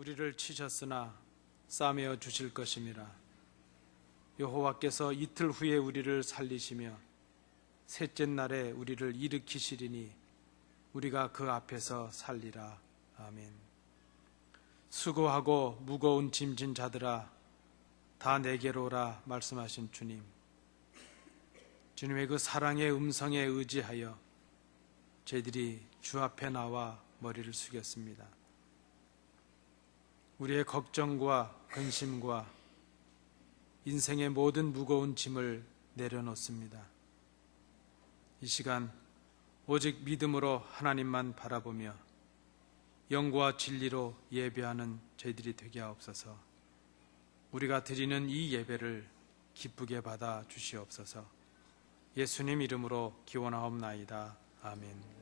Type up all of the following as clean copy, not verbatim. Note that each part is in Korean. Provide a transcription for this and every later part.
우리를 치셨으나 싸매어 주실 것임이라. 여호와께서 이틀 후에 우리를 살리시며 셋째 날에 우리를 일으키시리니 우리가 그 앞에서 살리라. 아멘. 수고하고 무거운 짐진 자들아 다 내게로 오라 말씀하신 주님, 주님의 그 사랑의 음성에 의지하여 저희들이 주 앞에 나와 머리를 숙였습니다. 우리의 걱정과 근심과 인생의 모든 무거운 짐을 내려놓습니다. 이 시간 오직 믿음으로 하나님만 바라보며 영과 진리로 예배하는 저희들이 되게 하옵소서. 우리가 드리는 이 예배를 기쁘게 받아 주시옵소서. 예수님 이름으로 기원하옵나이다. 아멘.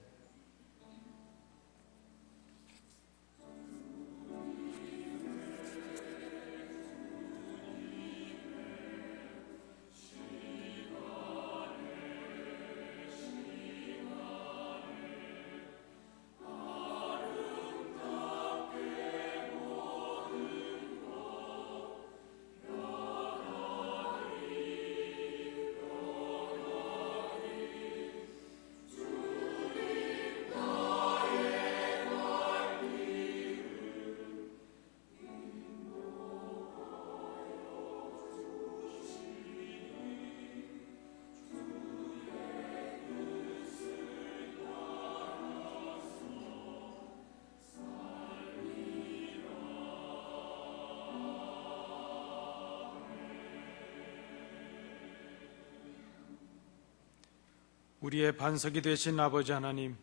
우리의 반석이 되신 아버지 하나님,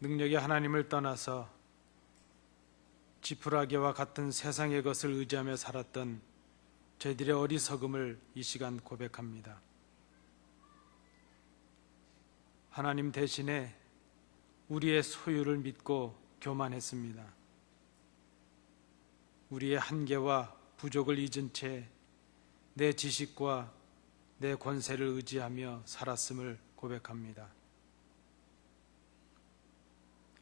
능력의 하나님을 떠나서 지푸라기와 같은 세상의 것을 의지하며 살았던 저희들의 어리석음을 이 시간 고백합니다. 하나님 대신에 우리의 소유를 믿고 교만했습니다. 우리의 한계와 부족을 잊은 채 내 지식과 내 권세를 의지하며 살았음을 고백합니다.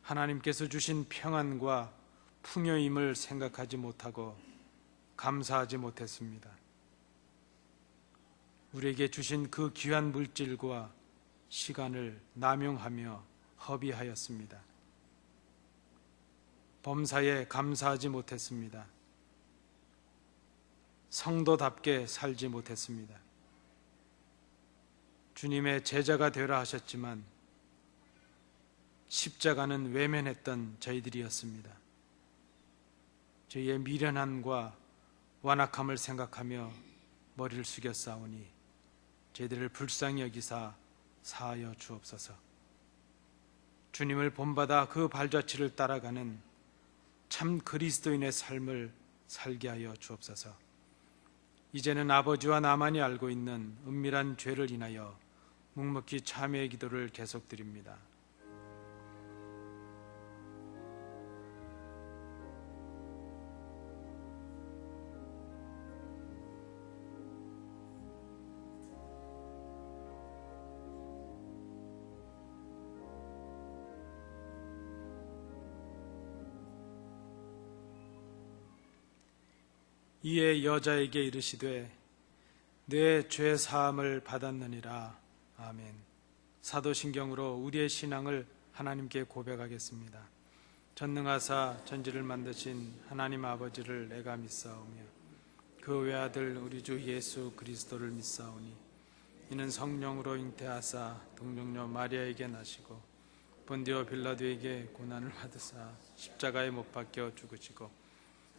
하나님께서 주신 평안과 풍요임을 생각하지 못하고 감사하지 못했습니다. 우리에게 주신 그 귀한 물질과 시간을 남용하며 허비하였습니다. 범사에 감사하지 못했습니다. 성도답게 살지 못했습니다. 주님의 제자가 되라 하셨지만 십자가는 외면했던 저희들이었습니다. 저희의 미련함과 완악함을 생각하며 머리를 숙였사오니 저희들을 불쌍히 여기사 사하여 주옵소서. 주님을 본받아 그 발자취를 따라가는 참 그리스도인의 삶을 살게 하여 주옵소서. 이제는 아버지와 나만이 알고 있는 은밀한 죄를 인하여 묵묵히 참회의 기도를 계속드립니다. 이에 여자에게 이르시되 내 죄 사함을 받았느니라. 아멘. 사도신경으로 우리의 신앙을 하나님께 고백하겠습니다. 전능하사 전지를 만드신 하나님 아버지를 내가 믿사오며 그 외아들 우리 주 예수 그리스도를 믿사오니 이는 성령으로 잉태하사 동정녀 마리아에게 나시고 본디오 빌라도에게 고난을 받으사 십자가에 못 박혀 죽으시고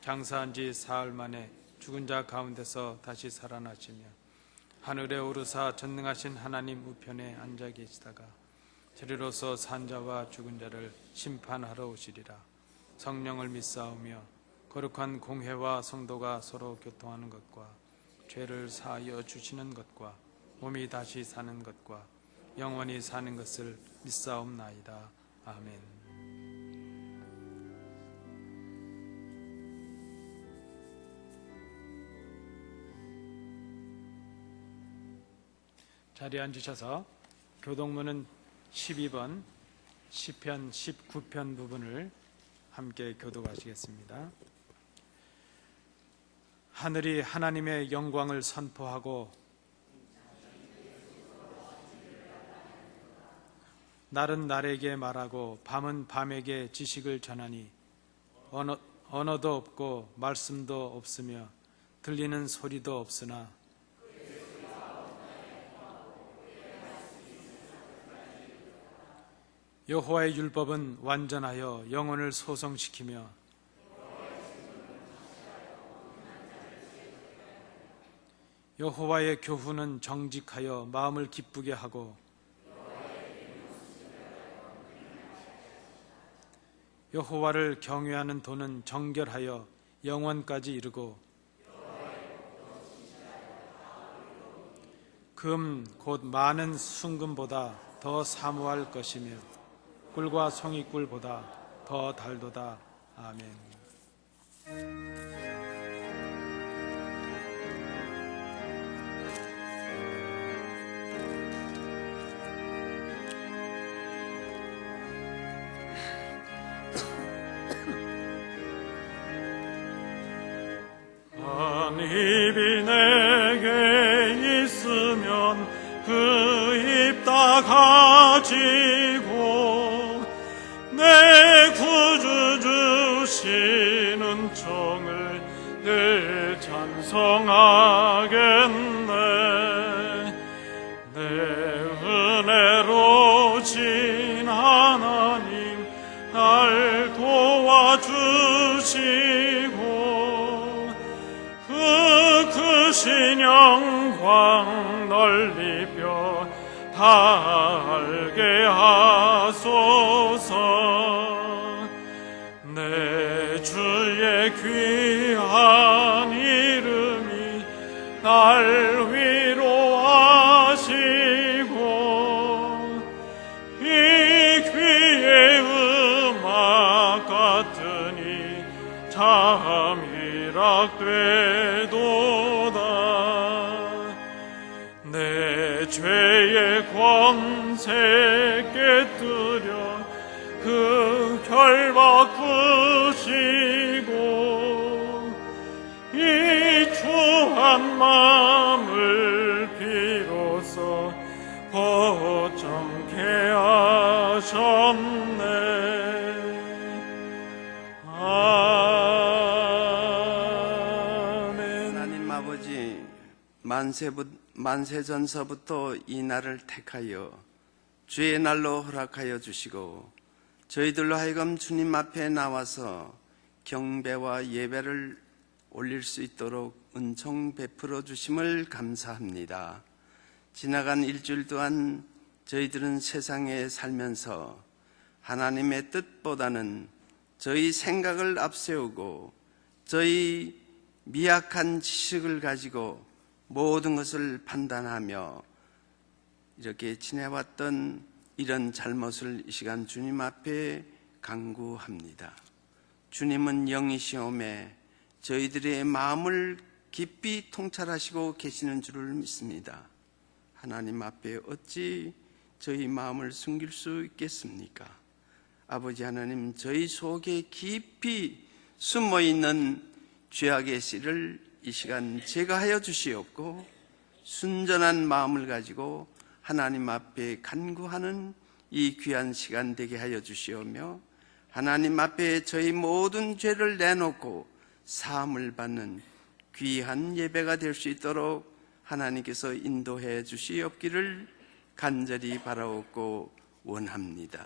장사한 지 사흘 만에 죽은 자 가운데서 다시 살아나시며 하늘에 오르사 전능하신 하나님 우편에 앉아 계시다가 저리로서 산 자와 죽은 자를 심판하러 오시리라. 성령을 믿사오며 거룩한 공회와 성도가 서로 교통하는 것과 죄를 사하여 주시는 것과 몸이 다시 사는 것과 영원히 사는 것을 믿사옵나이다. 아멘. 자리에 앉으셔서 교동문은 12번 시편 19편 부분을 함께 교독하시겠습니다. 하늘이 하나님의 영광을 선포하고 날은 날에게 말하고 밤은 밤에게 지식을 전하니 언어도 없고 말씀도 없으며 들리는 소리도 없으나 여호와의 율법은 완전하여 영혼을 소성시키며 여호와의 교훈은 정직하여 마음을 기쁘게 하고 여호와를 경외하는 도는 정결하여 영원까지 이르고 금 곧 많은 순금보다 더 사모할 것이며 꿀과 송이꿀보다 더 달도다. 아멘. 입이 내게 있으면 그 입 다 가지고 내 구주 주시는 정을 늘 찬송하겠네. 내 은혜로 진 하나님 날 도와주시고 크신 영광 널리 뼈 다 알게 하소서. 내 주의 귀한 이름이 날 위로하시고 이 귀의 음악 같으니 참 희락되도다. 내 죄의 권세 깨뜨려 그 결박 푸시고 이 추한 마음을 비로소 고정케 하셨네. 하나님 아버지, 만세전서부터 이 날을 택하여 주의 날로 허락하여 주시고 저희들로 하여금 주님 앞에 나와서 경배와 예배를 올릴 수 있도록 은총 베풀어 주심을 감사합니다. 지나간 일주일 동안 저희들은 세상에 살면서 하나님의 뜻보다는 저희 생각을 앞세우고 저희 미약한 지식을 가지고 모든 것을 판단하며 이렇게 지내왔던 이런 잘못을 이 시간 주님 앞에 간구합니다. 주님은 영이시오매 저희들의 마음을 깊이 통찰하시고 계시는 줄을 믿습니다. 하나님 앞에 어찌 저희 마음을 숨길 수 있겠습니까? 아버지 하나님, 저희 속에 깊이 숨어있는 죄악의 씨를 이 시간 제거하여 주시옵고 순전한 마음을 가지고 하나님 앞에 간구하는 이 귀한 시간 되게 하여 주시오며 하나님 앞에 저희 모든 죄를 내놓고 사함을 받는 귀한 예배가 될 수 있도록 하나님께서 인도해 주시옵기를 간절히 바라옵고 원합니다.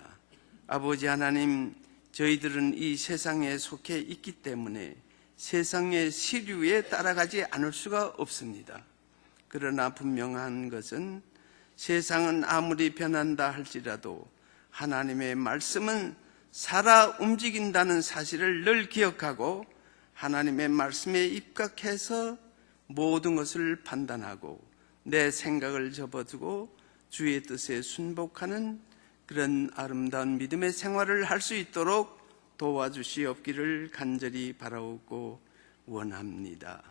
아버지 하나님, 저희들은 이 세상에 속해 있기 때문에 세상의 시류에 따라가지 않을 수가 없습니다. 그러나 분명한 것은 세상은 아무리 변한다 할지라도 하나님의 말씀은 살아 움직인다는 사실을 늘 기억하고 하나님의 말씀에 입각해서 모든 것을 판단하고 내 생각을 접어두고 주의 뜻에 순복하는 그런 아름다운 믿음의 생활을 할 수 있도록 도와주시옵기를 간절히 바라오고 원합니다.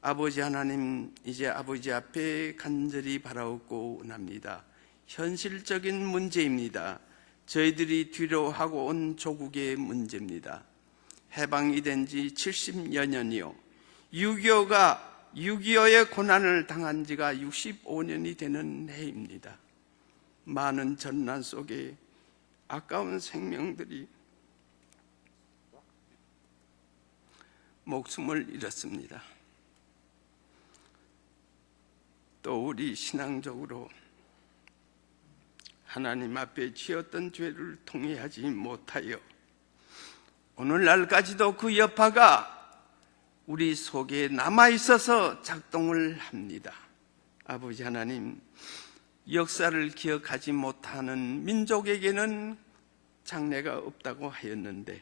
아버지 하나님, 이제 아버지 앞에 간절히 바라오고 원합니다. 현실적인 문제입니다. 저희들이 뒤로 하고 온 조국의 문제입니다. 해방이 된 지 70여 년이요. 6.25의 고난을 당한 지가 65년이 되는 해입니다. 많은 전난 속에 아까운 생명들이 목숨을 잃었습니다. 또 우리 신앙적으로 하나님 앞에 지었던 죄를 통회하지 못하여 오늘날까지도 그 여파가 우리 속에 남아있어서 작동을 합니다. 아버지 하나님, 역사를 기억하지 못하는 민족에게는 장래가 없다고 하였는데,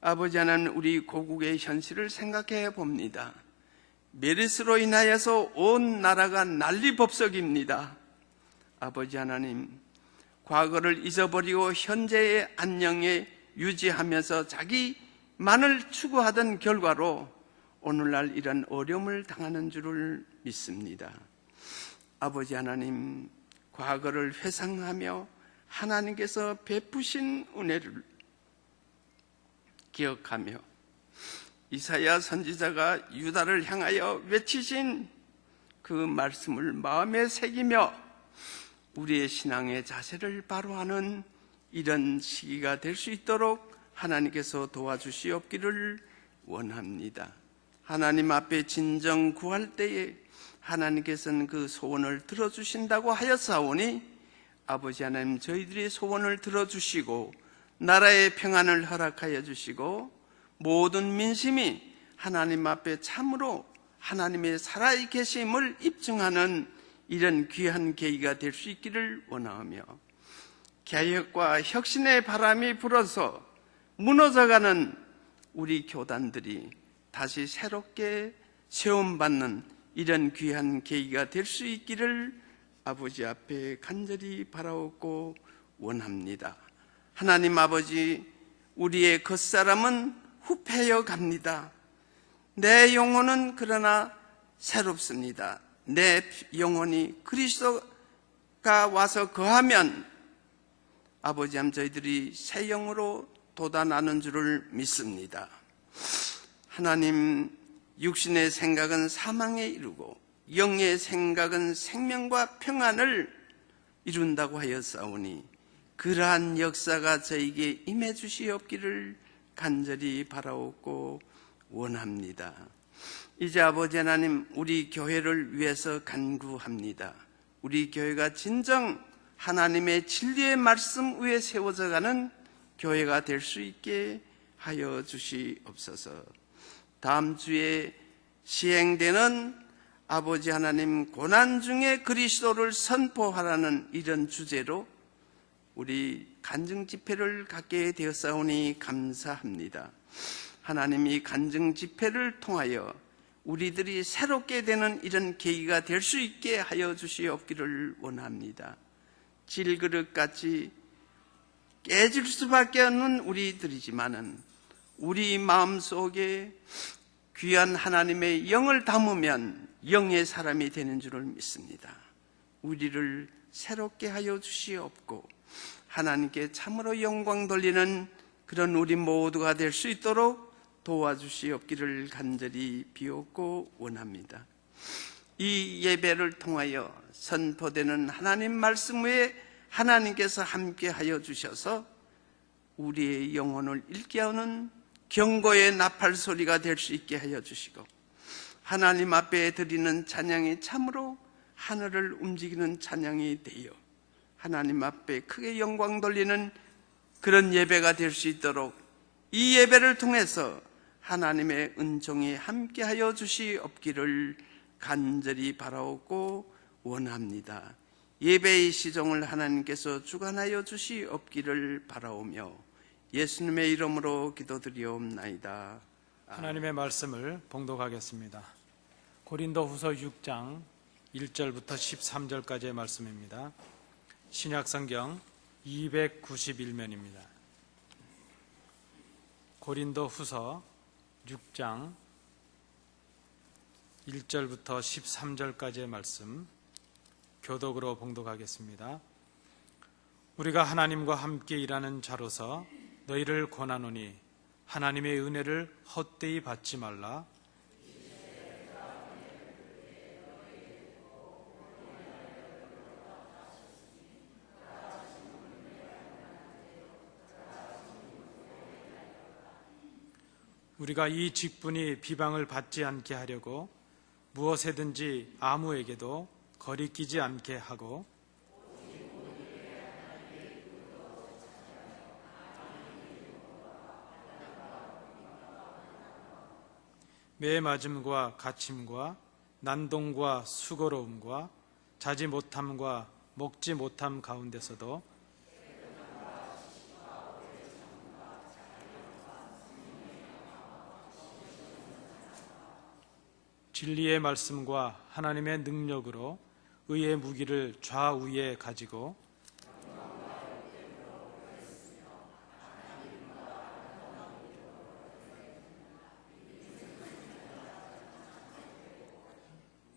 아버지 하나님, 우리 고국의 현실을 생각해 봅니다. 메르스로 인하여서 온 나라가 난리법석입니다. 아버지 하나님, 과거를 잊어버리고 현재의 안녕에 유지하면서 자기만을 추구하던 결과로 오늘날 이런 어려움을 당하는 줄을 믿습니다. 아버지 하나님, 과거를 회상하며 하나님께서 베푸신 은혜를 기억하며 이사야 선지자가 유다를 향하여 외치신 그 말씀을 마음에 새기며 우리의 신앙의 자세를 바로 하는 이런 시기가 될 수 있도록 하나님께서 도와주시옵기를 원합니다. 하나님 앞에 진정 구할 때에 하나님께서는 그 소원을 들어주신다고 하였사오니 아버지 하나님, 저희들이 소원을 들어주시고 나라의 평안을 허락하여 주시고 모든 민심이 하나님 앞에 참으로 하나님의 살아계심을 입증하는 이런 귀한 계기가 될 수 있기를 원하며, 개혁과 혁신의 바람이 불어서 무너져가는 우리 교단들이 다시 새롭게 세움받는 이런 귀한 계기가 될 수 있기를 아버지 앞에 간절히 바라옵고 원합니다. 하나님 아버지, 우리의 겉사람은 후패여 갑니다. 내 영혼은 그러나 새롭습니다. 내 영혼이 그리스도가 와서 거하면 아버지 하나님, 저희들이 새 영으로 돋아나는 줄을 믿습니다. 하나님, 육신의 생각은 사망에 이르고 영의 생각은 생명과 평안을 이룬다고 하였사오니 그러한 역사가 저에게 임해 주시옵기를 간절히 바라옵고 원합니다. 이제 아버지 하나님, 우리 교회를 위해서 간구합니다. 우리 교회가 진정 하나님의 진리의 말씀 위에 세워져가는 교회가 될 수 있게 하여 주시옵소서. 다음 주에 시행되는 아버지 하나님, 고난 중에 그리스도를 선포하라는 이런 주제로 우리 간증 집회를 갖게 되었사오니 감사합니다. 하나님, 이 간증 집회를 통하여 우리들이 새롭게 되는 이런 계기가 될 수 있게 하여 주시옵기를 원합니다. 질그릇같이 깨질 수밖에 없는 우리들이지만은 우리 마음속에 귀한 하나님의 영을 담으면 영의 사람이 되는 줄을 믿습니다. 우리를 새롭게 하여 주시옵고 하나님께 참으로 영광 돌리는 그런 우리 모두가 될 수 있도록 도와주시옵기를 간절히 비옵고 원합니다. 이 예배를 통하여 선포되는 하나님 말씀 외에 하나님께서 함께 하여 주셔서 우리의 영혼을 잃게 하는 경고의 나팔 소리가 될 수 있게 하여 주시고, 하나님 앞에 드리는 찬양이 참으로 하늘을 움직이는 찬양이 되어 하나님 앞에 크게 영광 돌리는 그런 예배가 될 수 있도록 이 예배를 통해서 하나님의 은총이 함께하여 주시옵기를 간절히 바라옵고 원합니다. 예배의 시종을 하나님께서 주관하여 주시옵기를 바라오며 예수님의 이름으로 기도드리옵나이다. 하나님의 말씀을 봉독하겠습니다. 고린도후서 6장 1절부터 13절까지의 말씀입니다. 신약성경 291면입니다. 고린도후서 6장 1절부터 13절까지의 말씀 교독으로 봉독하겠습니다. 우리가 하나님과 함께 일하는 자로서 너희를 권하노니 하나님의 은혜를 헛되이 받지 말라. 우리가 이 직분이 비방을 받지 않게 하려고 무엇에든지 아무에게도 거리끼지 않게 하고 매맞음과 갇힘과 난동과 수고로움과 자지 못함과 먹지 못함 가운데서도 진리의 말씀과 하나님의 능력으로 의의 무기를 좌우에 가지고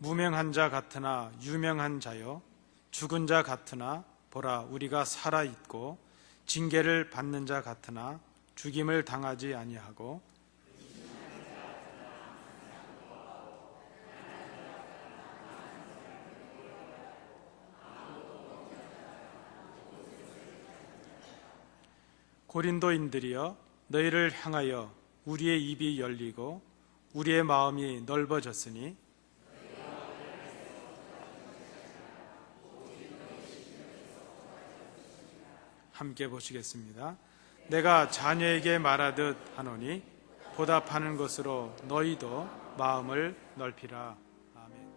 무명한 자 같으나 유명한 자요 죽은 자 같으나 보라 우리가 살아 있고 징계를 받는 자 같으나 죽임을 당하지 아니하고 고린도인들이여 너희를 향하여 우리의 입이 열리고 우리의 마음이 넓어졌으니 함께 보시겠습니다. 내가 자녀에게 말하듯 하노니 보답하는 것으로 너희도 마음을 넓히라. 아멘.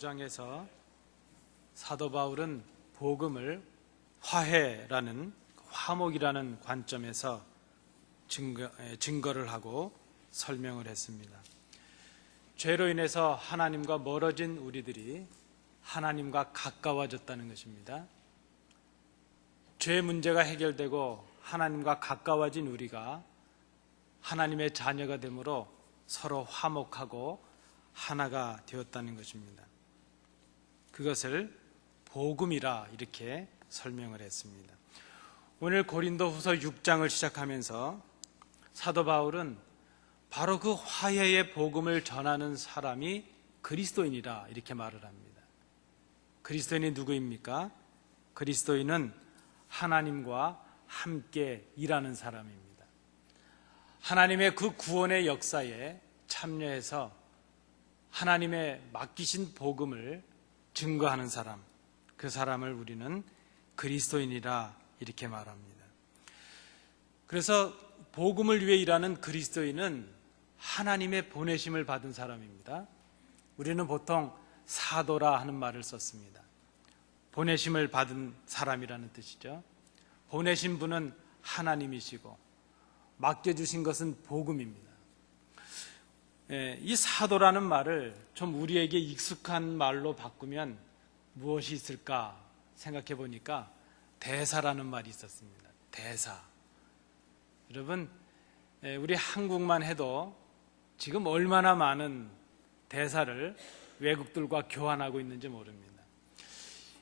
5장에서 사도 바울은 복음을 화해라는, 화목이라는 관점에서 증거를 하고 설명을 했습니다. 죄로 인해서 하나님과 멀어진 우리들이 하나님과 가까워졌다는 것입니다. 죄 문제가 해결되고 하나님과 가까워진 우리가 하나님의 자녀가 되므로 서로 화목하고 하나가 되었다는 것입니다. 그것을 복음이라 이렇게 설명을 했습니다. 오늘 고린도후서 6장을 시작하면서 사도 바울은 바로 그 화해의 복음을 전하는 사람이 그리스도인이라 이렇게 말을 합니다. 그리스도인이 누구입니까? 그리스도인은 하나님과 함께 일하는 사람입니다. 하나님의 그 구원의 역사에 참여해서 하나님의 맡기신 복음을 증거하는 사람, 그 사람을 우리는 그리스도인이라 이렇게 말합니다. 그래서 복음을 위해 일하는 그리스도인은 하나님의 보내심을 받은 사람입니다. 우리는 보통 사도라 하는 말을 썼습니다. 보내심을 받은 사람이라는 뜻이죠. 보내신 분은 하나님이시고 맡겨주신 것은 복음입니다. 이 사도라는 말을 좀 우리에게 익숙한 말로 바꾸면 무엇이 있을까 생각해 보니까 대사라는 말이 있었습니다. 대사. 여러분, 우리 한국만 해도 지금 얼마나 많은 대사를 외국들과 교환하고 있는지 모릅니다.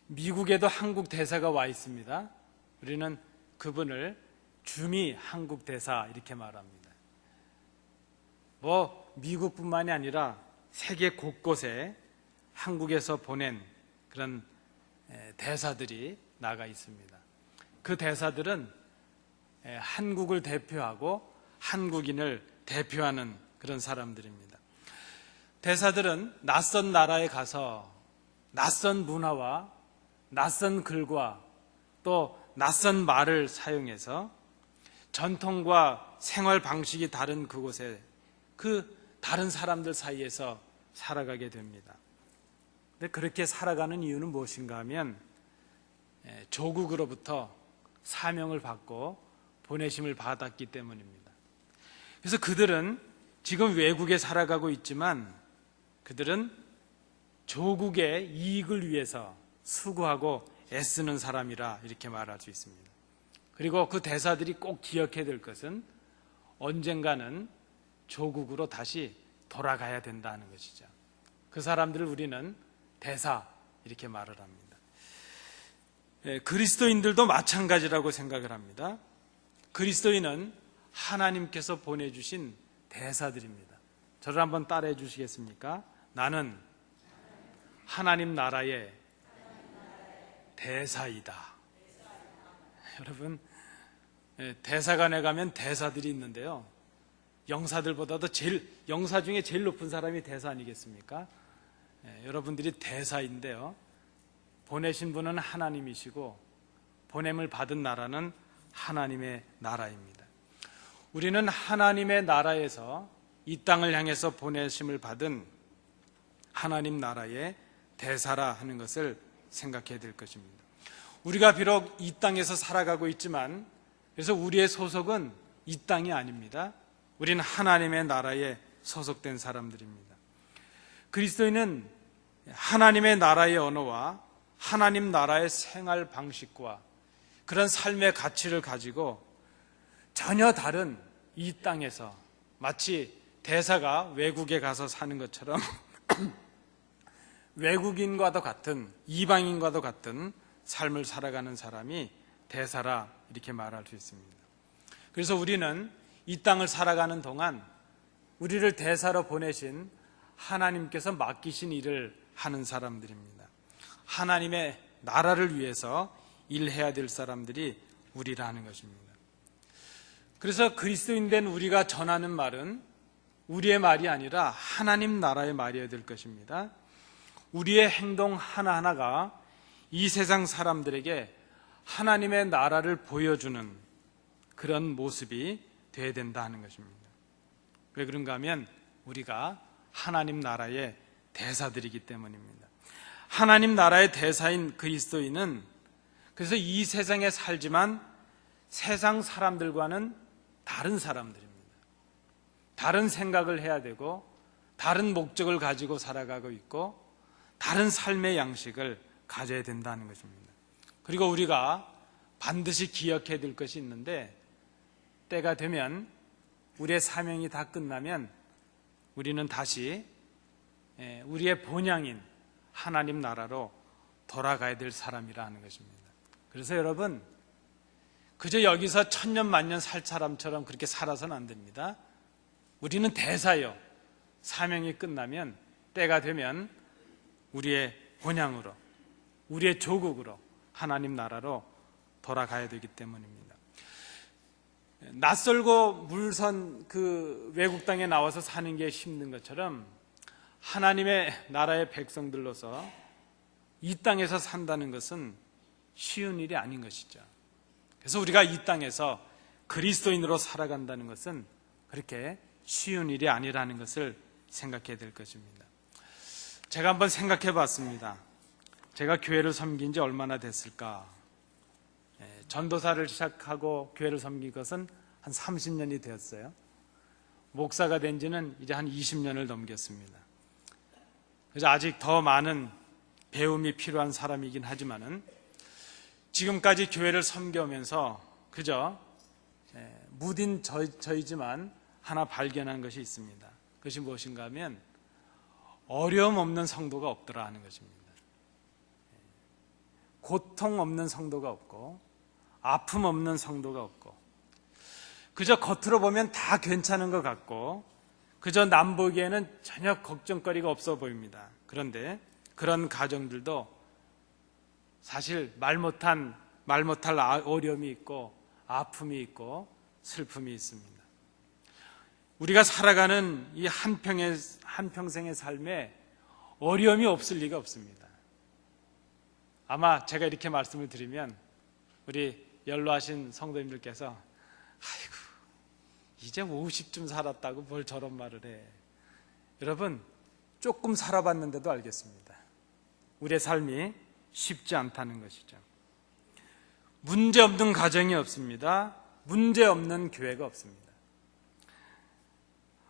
미국에도 한국 대사가 와 있습니다. 우리는 그분을 주미 한국 대사 이렇게 말합니다. 미국뿐만이 아니라 세계 곳곳에 한국에서 보낸 그런 대사들이 나가 있습니다. 그 대사들은 한국을 대표하고 한국인을 대표하는 그런 사람들입니다. 대사들은 낯선 나라에 가서 낯선 문화와 낯선 글과 또 낯선 말을 사용해서 전통과 생활 방식이 다른 그곳에 그 다른 사람들 사이에서 살아가게 됩니다. 근데 그렇게 살아가는 이유는 무엇인가 하면 조국으로부터 사명을 받고 보내심을 받았기 때문입니다. 그래서 그들은 지금 외국에 살아가고 있지만 그들은 조국의 이익을 위해서 수고하고 애쓰는 사람이라 이렇게 말할 수 있습니다. 그리고 그 대사들이 꼭 기억해야 될 것은 언젠가는 조국으로 다시 돌아가야 된다는 것이죠. 그 사람들을 우리는 대사 이렇게 말을 합니다. 그리스도인들도 마찬가지라고 생각을 합니다. 그리스도인은 하나님께서 보내주신 대사들입니다. 저를 한번 따라해 주시겠습니까? 나는 하나님 나라의 대사이다. 여러분, 대사관에 가면 대사들이 있는데요. 영사들보다도 영사 중에 제일 높은 사람이 대사 아니겠습니까? 여러분들이 대사인데요. 보내신 분은 하나님이시고 보냄을 받은 나라는 하나님의 나라입니다. 우리는 하나님의 나라에서 이 땅을 향해서 보내심을 받은 하나님 나라의 대사라 하는 것을 생각해야 될 것입니다. 우리가 비록 이 땅에서 살아가고 있지만 그래서 우리의 소속은 이 땅이 아닙니다. 우리는 하나님의 나라에 소속된 사람들입니다. 그리스도인은 하나님의 나라의 언어와 하나님 나라의 생활 방식과 그런 삶의 가치를 가지고 전혀 다른 이 땅에서 마치 대사가 외국에 가서 사는 것처럼 외국인과도 같은, 이방인과도 같은 삶을 살아가는 사람이 대사라 이렇게 말할 수 있습니다. 그래서 우리는 이 땅을 살아가는 동안 우리를 대사로 보내신 하나님께서 맡기신 일을 하는 사람들입니다. 하나님의 나라를 위해서 일해야 될 사람들이 우리라는 것입니다. 그래서 그리스도인 된 우리가 전하는 말은 우리의 말이 아니라 하나님 나라의 말이어야 될 것입니다. 우리의 행동 하나하나가 이 세상 사람들에게 하나님의 나라를 보여주는 그런 모습이 되어야 된다 하는 것입니다. 왜 그런가 하면 우리가 하나님 나라의 대사들이기 때문입니다. 하나님 나라의 대사인 그리스도인은 그래서 이 세상에 살지만 세상 사람들과는 다른 사람들입니다. 다른 생각을 해야 되고 다른 목적을 가지고 살아가고 있고 다른 삶의 양식을 가져야 된다는 것입니다. 그리고 우리가 반드시 기억해야 될 것이 있는데, 때가 되면 우리의 사명이 다 끝나면 우리는 다시 우리의 본향인 하나님 나라로 돌아가야 될 사람이라는 것입니다. 그래서 여러분, 그저 여기서 천년 만년 살 사람처럼 그렇게 살아서는 안 됩니다. 우리는 대사요. 사명이 끝나면, 때가 되면 우리의 본향으로, 우리의 조국으로, 하나님 나라로 돌아가야 되기 때문입니다. 낯설고 물선 그 외국 땅에 나와서 사는 게 힘든 것처럼 하나님의 나라의 백성들로서 이 땅에서 산다는 것은 쉬운 일이 아닌 것이죠. 그래서 우리가 이 땅에서 그리스도인으로 살아간다는 것은 그렇게 쉬운 일이 아니라는 것을 생각해야 될 것입니다. 제가 한번 생각해 봤습니다. 제가 교회를 섬긴 지 얼마나 됐을까? 전도사를 시작하고 교회를 섬긴 것은 한 30년이 되었어요. 목사가 된 지는 이제 한 20년을 넘겼습니다. 그래서 아직 더 많은 배움이 필요한 사람이긴 하지만은 지금까지 교회를 섬겨오면서 그저 무딘 저이지만 하나 발견한 것이 있습니다. 그것이 무엇인가 하면 어려움 없는 성도가 없더라 하는 것입니다. 고통 없는 성도가 없고 아픔 없는 성도가 없고 그저 겉으로 보면 다 괜찮은 것 같고 그저 남 보기에는 전혀 걱정거리가 없어 보입니다. 그런데 그런 가정들도 사실 말 못할 어려움이 있고 아픔이 있고 슬픔이 있습니다. 우리가 살아가는 이 한평생의 삶에 어려움이 없을 리가 없습니다. 아마 제가 이렇게 말씀을 드리면 우리 연로하신 성도님들께서 아이고 이제 50쯤 살았다고 뭘 저런 말을 해. 여러분 조금 살아봤는데도 알겠습니다. 우리의 삶이 쉽지 않다는 것이죠. 문제 없는 가정이 없습니다. 문제 없는 교회가 없습니다.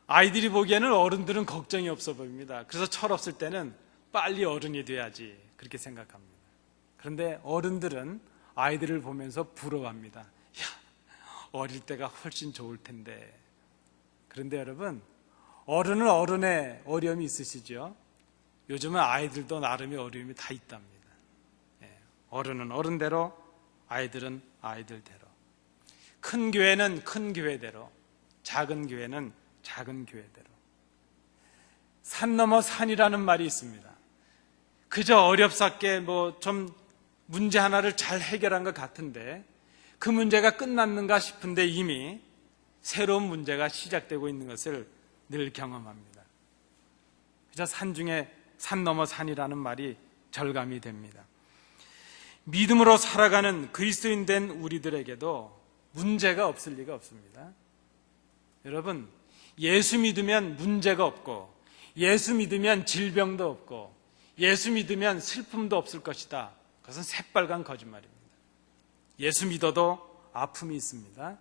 아이들이 보기에는 어른들은 걱정이 없어 보입니다. 그래서 철없을 때는 빨리 어른이 돼야지 그렇게 생각합니다. 그런데 어른들은 아이들을 보면서 부러워합니다. 야, 어릴 때가 훨씬 좋을 텐데. 그런데 여러분, 어른은 어른의 어려움이 있으시죠? 요즘은 아이들도 나름의 어려움이 다 있답니다. 어른은 어른대로, 아이들은 아이들대로. 큰 교회는 큰 교회대로, 작은 교회는 작은 교회대로. 산 넘어 산이라는 말이 있습니다. 그저 어렵사게 좀 문제 하나를 잘 해결한 것 같은데 그 문제가 끝났는가 싶은데 이미 새로운 문제가 시작되고 있는 것을 늘 경험합니다. 그저 산 중에 산 넘어 산이라는 말이 절감이 됩니다. 믿음으로 살아가는 그리스도인 된 우리들에게도 문제가 없을 리가 없습니다. 여러분, 예수 믿으면 문제가 없고 예수 믿으면 질병도 없고 예수 믿으면 슬픔도 없을 것이다. 그것은 새빨간 거짓말입니다. 예수 믿어도 아픔이 있습니다.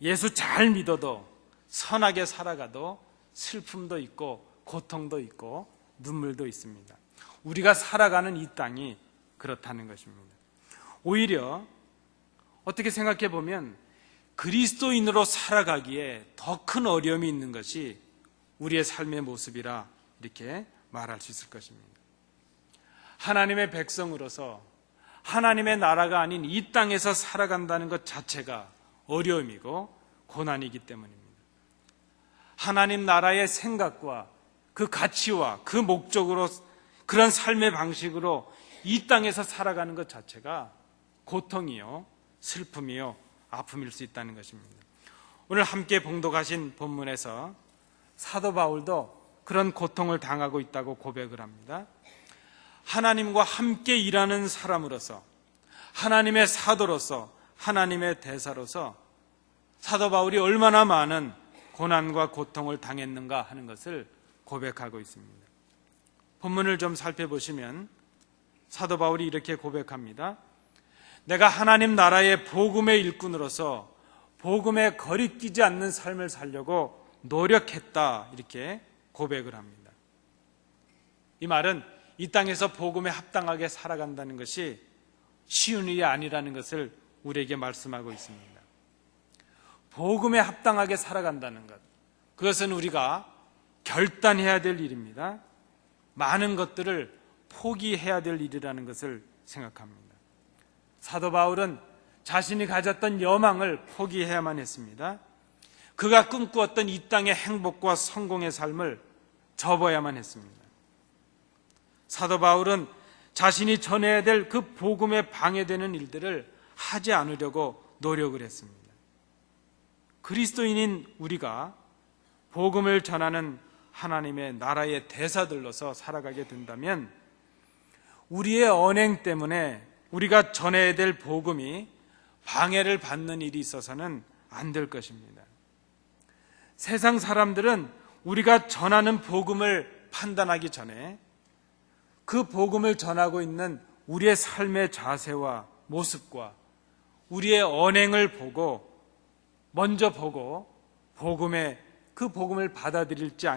예수 잘 믿어도 선하게 살아가도 슬픔도 있고 고통도 있고 눈물도 있습니다. 우리가 살아가는 이 땅이 그렇다는 것입니다. 오히려 어떻게 생각해 보면 그리스도인으로 살아가기에 더 큰 어려움이 있는 것이 우리의 삶의 모습이라 이렇게 말할 수 있을 것입니다. 하나님의 백성으로서 하나님의 나라가 아닌 이 땅에서 살아간다는 것 자체가 어려움이고 고난이기 때문입니다. 하나님 나라의 생각과 그 가치와 그 목적으로 그런 삶의 방식으로 이 땅에서 살아가는 것 자체가 고통이요, 슬픔이요, 아픔일 수 있다는 것입니다. 오늘 함께 봉독하신 본문에서 사도 바울도 그런 고통을 당하고 있다고 고백을 합니다. 하나님과 함께 일하는 사람으로서, 하나님의 사도로서, 하나님의 대사로서 사도 바울이 얼마나 많은 고난과 고통을 당했는가 하는 것을 고백하고 있습니다. 본문을 좀 살펴보시면 사도 바울이 이렇게 고백합니다. 내가 하나님 나라의 복음의 일꾼으로서 복음에 거리끼지 않는 삶을 살려고 노력했다, 이렇게 고백을 합니다. 이 말은 이 땅에서 복음에 합당하게 살아간다는 것이 쉬운 일이 아니라는 것을 우리에게 말씀하고 있습니다. 복음에 합당하게 살아간다는 것, 그것은 우리가 결단해야 될 일입니다. 많은 것들을 포기해야 될 일이라는 것을 생각합니다. 사도 바울은 자신이 가졌던 여망을 포기해야만 했습니다. 그가 꿈꾸었던 이 땅의 행복과 성공의 삶을 접어야만 했습니다. 사도 바울은 자신이 전해야 될 그 복음에 방해되는 일들을 하지 않으려고 노력을 했습니다. 그리스도인인 우리가 복음을 전하는 하나님의 나라의 대사들로서 살아가게 된다면 우리의 언행 때문에 우리가 전해야 될 복음이 방해를 받는 일이 있어서는 안 될 것입니다. 세상 사람들은 우리가 전하는 복음을 판단하기 전에 그 복음을 전하고 있는 우리의 삶의 자세와 모습과 우리의 언행을 먼저 보고 그 복음을 받아들일지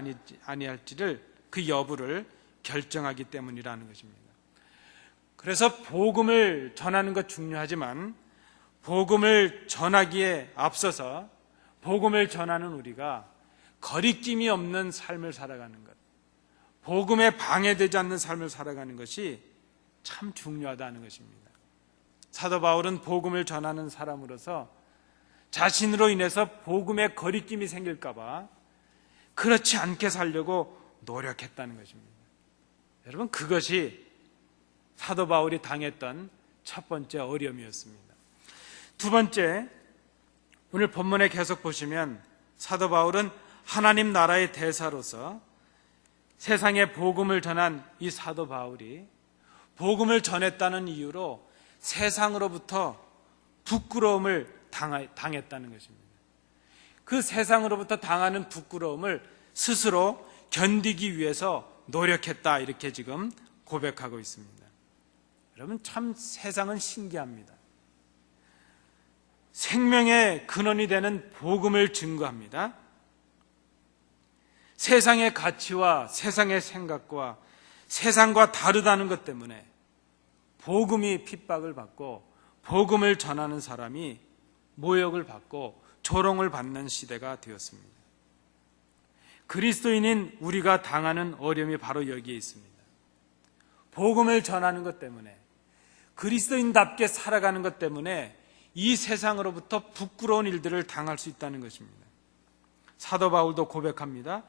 아니할지를 그 여부를 결정하기 때문이라는 것입니다. 그래서 복음을 전하는 것 중요하지만 복음을 전하기에 앞서서 복음을 전하는 우리가 거리낌이 없는 삶을 살아가는 것, 복음에 방해되지 않는 삶을 살아가는 것이 참 중요하다는 것입니다. 사도 바울은 복음을 전하는 사람으로서 자신으로 인해서 복음에 거리낌이 생길까 봐 그렇지 않게 살려고 노력했다는 것입니다. 여러분, 그것이 사도 바울이 당했던 첫 번째 어려움이었습니다. 두 번째, 오늘 본문에 계속 보시면 사도 바울은 하나님 나라의 대사로서 세상에 복음을 전한 이 사도 바울이 복음을 전했다는 이유로 세상으로부터 부끄러움을 당했다는 것입니다. 그 세상으로부터 당하는 부끄러움을 스스로 견디기 위해서 노력했다, 이렇게 지금 고백하고 있습니다. 여러분, 참 세상은 신기합니다. 생명의 근원이 되는 복음을 증거합니다. 세상의 가치와 세상의 생각과 세상과 다르다는 것 때문에 복음이 핍박을 받고 복음을 전하는 사람이 모욕을 받고 조롱을 받는 시대가 되었습니다. 그리스도인인 우리가 당하는 어려움이 바로 여기에 있습니다. 복음을 전하는 것 때문에, 그리스도인답게 살아가는 것 때문에 이 세상으로부터 부끄러운 일들을 당할 수 있다는 것입니다. 사도 바울도 고백합니다.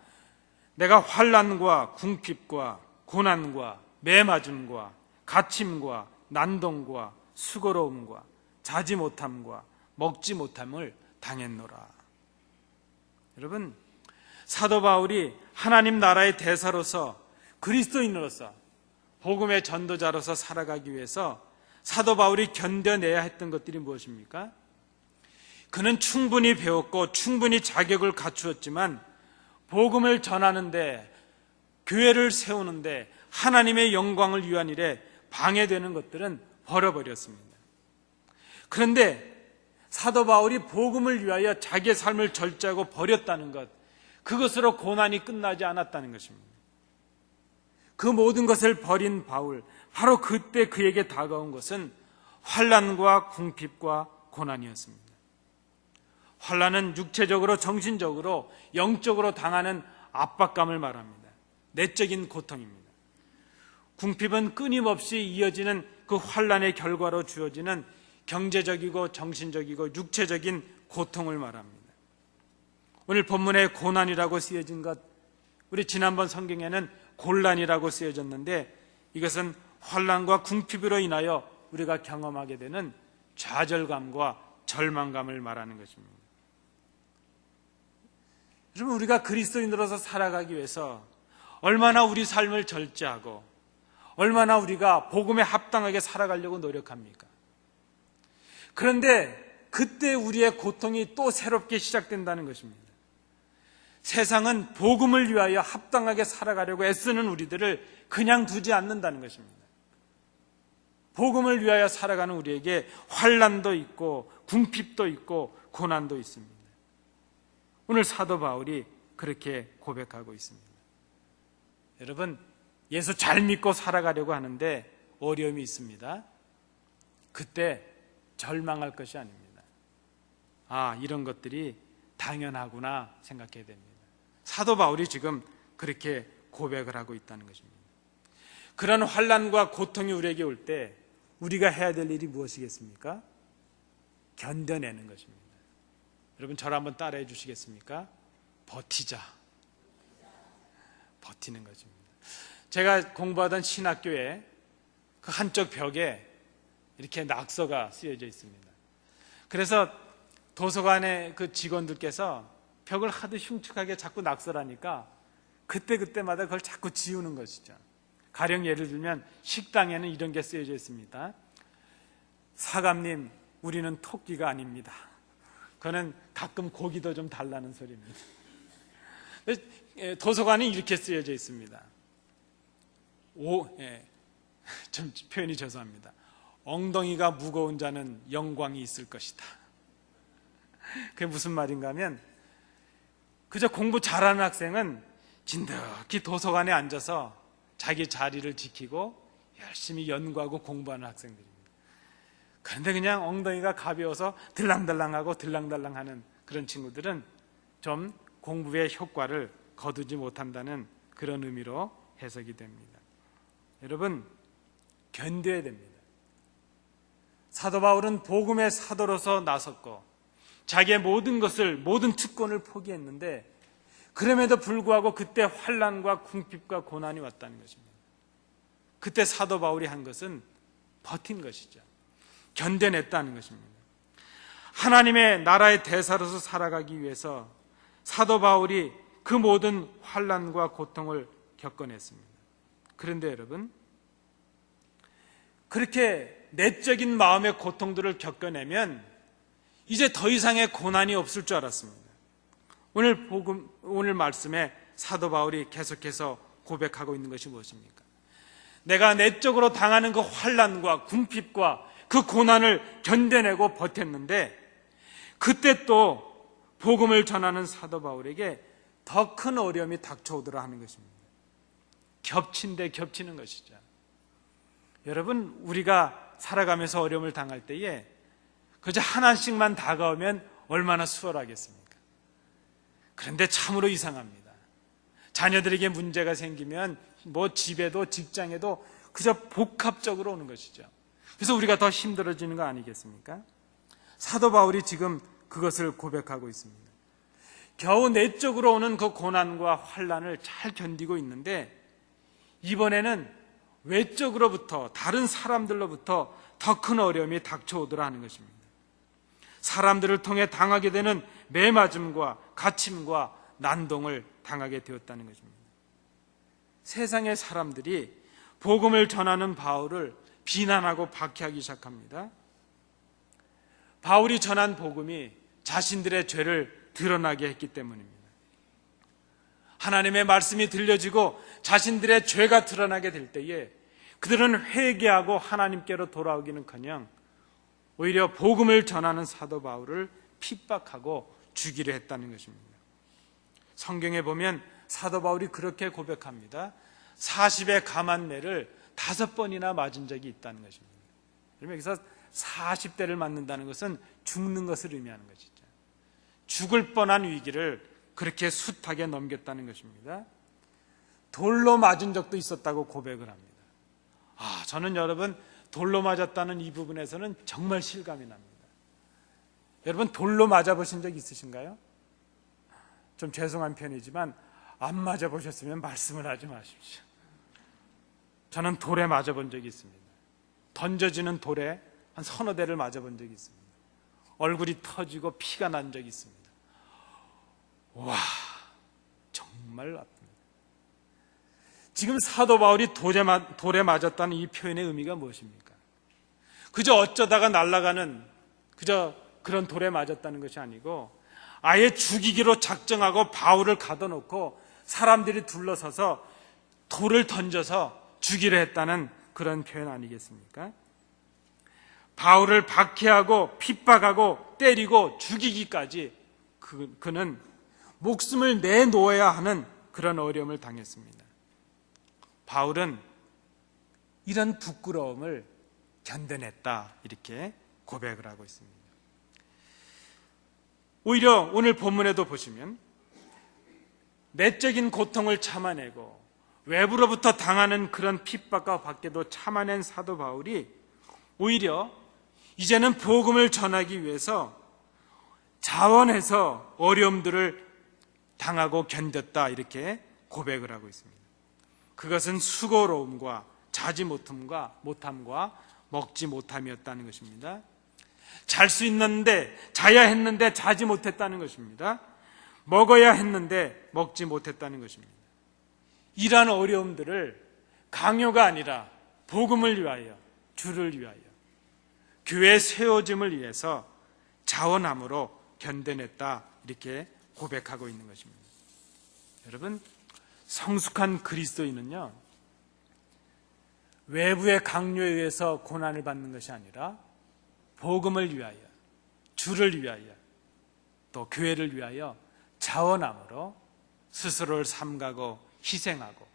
내가 환난과 궁핍과 고난과 매맞음과 갇힘과 난동과 수고로움과 자지 못함과 먹지 못함을 당했노라. 여러분, 사도 바울이 하나님 나라의 대사로서 그리스도인으로서 복음의 전도자로서 살아가기 위해서 사도 바울이 견뎌내야 했던 것들이 무엇입니까? 그는 충분히 배웠고 충분히 자격을 갖추었지만 복음을 전하는데, 교회를 세우는데, 하나님의 영광을 위한 일에 방해되는 것들은 버려버렸습니다. 그런데 사도 바울이 복음을 위하여 자기의 삶을 절제하고 버렸다는 것, 그것으로 고난이 끝나지 않았다는 것입니다. 그 모든 것을 버린 바울, 바로 그때 그에게 다가온 것은 환난과 궁핍과 고난이었습니다. 환난은 육체적으로, 정신적으로, 영적으로 당하는 압박감을 말합니다. 내적인 고통입니다. 궁핍은 끊임없이 이어지는 그 환난의 결과로 주어지는 경제적이고 정신적이고 육체적인 고통을 말합니다. 오늘 본문에 고난이라고 쓰여진 것, 우리 지난번 성경에는 곤란이라고 쓰여졌는데 이것은 환난과 궁핍으로 인하여 우리가 경험하게 되는 좌절감과 절망감을 말하는 것입니다. 여러분, 우리가 그리스도인으로서 살아가기 위해서 얼마나 우리 삶을 절제하고 얼마나 우리가 복음에 합당하게 살아가려고 노력합니까? 그런데 그때 우리의 고통이 또 새롭게 시작된다는 것입니다. 세상은 복음을 위하여 합당하게 살아가려고 애쓰는 우리들을 그냥 두지 않는다는 것입니다. 복음을 위하여 살아가는 우리에게 환난도 있고 궁핍도 있고 고난도 있습니다. 오늘 사도 바울이 그렇게 고백하고 있습니다. 여러분, 예수 잘 믿고 살아가려고 하는데 어려움이 있습니다. 그때 절망할 것이 아닙니다. 아, 이런 것들이 당연하구나 생각해야 됩니다. 사도 바울이 지금 그렇게 고백을 하고 있다는 것입니다. 그런 환난과 고통이 우리에게 올 때 우리가 해야 될 일이 무엇이겠습니까? 견뎌내는 것입니다. 여러분, 저를 한번 따라해 주시겠습니까? 버티자. 버티는 것입니다. 제가 공부하던 신학교에 그 한쪽 벽에 이렇게 낙서가 쓰여져 있습니다. 그래서 도서관의 그 직원들께서 벽을 하도 흉측하게 자꾸 낙서를 하니까 그때마다 그걸 자꾸 지우는 것이죠. 가령 예를 들면 식당에는 이런 게 쓰여져 있습니다. 사감님, 우리는 토끼가 아닙니다. 그거는 가끔 고기도 좀 달라는 소리입니다. 도서관이 이렇게 쓰여져 있습니다. 좀 표현이 죄송합니다. 엉덩이가 무거운 자는 영광이 있을 것이다. 그게 무슨 말인가 하면 그저 공부 잘하는 학생은 진득히 도서관에 앉아서 자기 자리를 지키고 열심히 연구하고 공부하는 학생들입니다. 그런데 그냥 엉덩이가 가벼워서 들랑달랑하고 들랑달랑하는 그런 친구들은 좀 공부의 효과를 거두지 못한다는 그런 의미로 해석이 됩니다. 여러분, 견뎌야 됩니다. 사도 바울은 복음의 사도로서 나섰고 자기의 모든 것을, 모든 특권을 포기했는데 그럼에도 불구하고 그때 환난과 궁핍과 고난이 왔다는 것입니다. 그때 사도 바울이 한 것은 버틴 것이죠. 견뎌냈다는 것입니다. 하나님의 나라의 대사로서 살아가기 위해서 사도 바울이 그 모든 환난과 고통을 겪어냈습니다. 그런데 여러분, 그렇게 내적인 마음의 고통들을 겪어내면 이제 더 이상의 고난이 없을 줄 알았습니다. 오늘 말씀에 사도 바울이 계속해서 고백하고 있는 것이 무엇입니까? 내가 내적으로 당하는 그 환난과 궁핍과 그 고난을 견뎌내고 버텼는데 그때 또 복음을 전하는 사도 바울에게 더 큰 어려움이 닥쳐오더라 하는 것입니다. 겹친데 겹치는 것이죠. 여러분, 우리가 살아가면서 어려움을 당할 때에 그저 하나씩만 다가오면 얼마나 수월하겠습니까? 그런데 참으로 이상합니다. 자녀들에게 문제가 생기면 뭐 집에도 직장에도 그저 복합적으로 오는 것이죠. 그래서 우리가 더 힘들어지는 거 아니겠습니까? 사도 바울이 지금 그것을 고백하고 있습니다. 겨우 내적으로 오는 그 고난과 환난을 잘 견디고 있는데 이번에는 외적으로부터, 다른 사람들로부터 더 큰 어려움이 닥쳐오더라 하는 것입니다. 사람들을 통해 당하게 되는 매맞음과 갇힘과 난동을 당하게 되었다는 것입니다. 세상의 사람들이 복음을 전하는 바울을 비난하고 박해하기 시작합니다. 바울이 전한 복음이 자신들의 죄를 드러나게 했기 때문입니다. 하나님의 말씀이 들려지고 자신들의 죄가 드러나게 될 때에 그들은 회개하고 하나님께로 돌아오기는커녕 오히려 복음을 전하는 사도 바울을 핍박하고 죽이려 했다는 것입니다. 성경에 보면 사도 바울이 그렇게 고백합니다. 40의 감한매를 5번이나 맞은 적이 있다는 것입니다. 그러면 여기서 40대를 맞는다는 것은 죽는 것을 의미하는 것이죠. 죽을 뻔한 위기를 그렇게 숱하게 넘겼다는 것입니다. 돌로 맞은 적도 있었다고 고백을 합니다. 저는 여러분 돌로 맞았다는 이 부분에서는 정말 실감이 납니다. 여러분 돌로 맞아보신 적 있으신가요? 좀 죄송한 편이지만 안 맞아보셨으면 말씀을 하지 마십시오. 저는 돌에 맞아본 적이 있습니다. 던져지는 돌에 한 서너 대를 맞아본 적이 있습니다. 얼굴이 터지고 피가 난 적이 있습니다. 와, 정말 아픕니다. 지금 사도 바울이 돌에 맞았다는 이 표현의 의미가 무엇입니까? 그저 어쩌다가 날아가는 그저 그런 돌에 맞았다는 것이 아니고 아예 죽이기로 작정하고 바울을 가둬놓고 사람들이 둘러서서 돌을 던져서 죽이려 했다는 그런 표현 아니겠습니까? 바울을 박해하고 핍박하고 때리고 죽이기까지 그는 목숨을 내놓아야 하는 그런 어려움을 당했습니다. 바울은 이런 부끄러움을 견뎌냈다, 이렇게 고백을 하고 있습니다. 오히려 오늘 본문에도 보시면 내적인 고통을 참아내고 외부로부터 당하는 그런 핍박과 밖에도 참아낸 사도 바울이 오히려 이제는 복음을 전하기 위해서 자원해서 어려움들을 당하고 견뎠다, 이렇게 고백을 하고 있습니다. 그것은 수고로움과 자지 못함과 먹지 못함이었다는 것입니다. 잘 수 있는데 자야 했는데 자지 못했다는 것입니다. 먹어야 했는데 먹지 못했다는 것입니다. 이러한 어려움들을 강요가 아니라 복음을 위하여, 주를 위하여, 교회 세워짐을 위해서 자원함으로 견뎌냈다, 이렇게 고백하고 있는 것입니다. 여러분, 성숙한 그리스도인은요, 외부의 강요에 의해서 고난을 받는 것이 아니라 복음을 위하여, 주를 위하여, 또 교회를 위하여 자원함으로 스스로를 삼가고 희생하고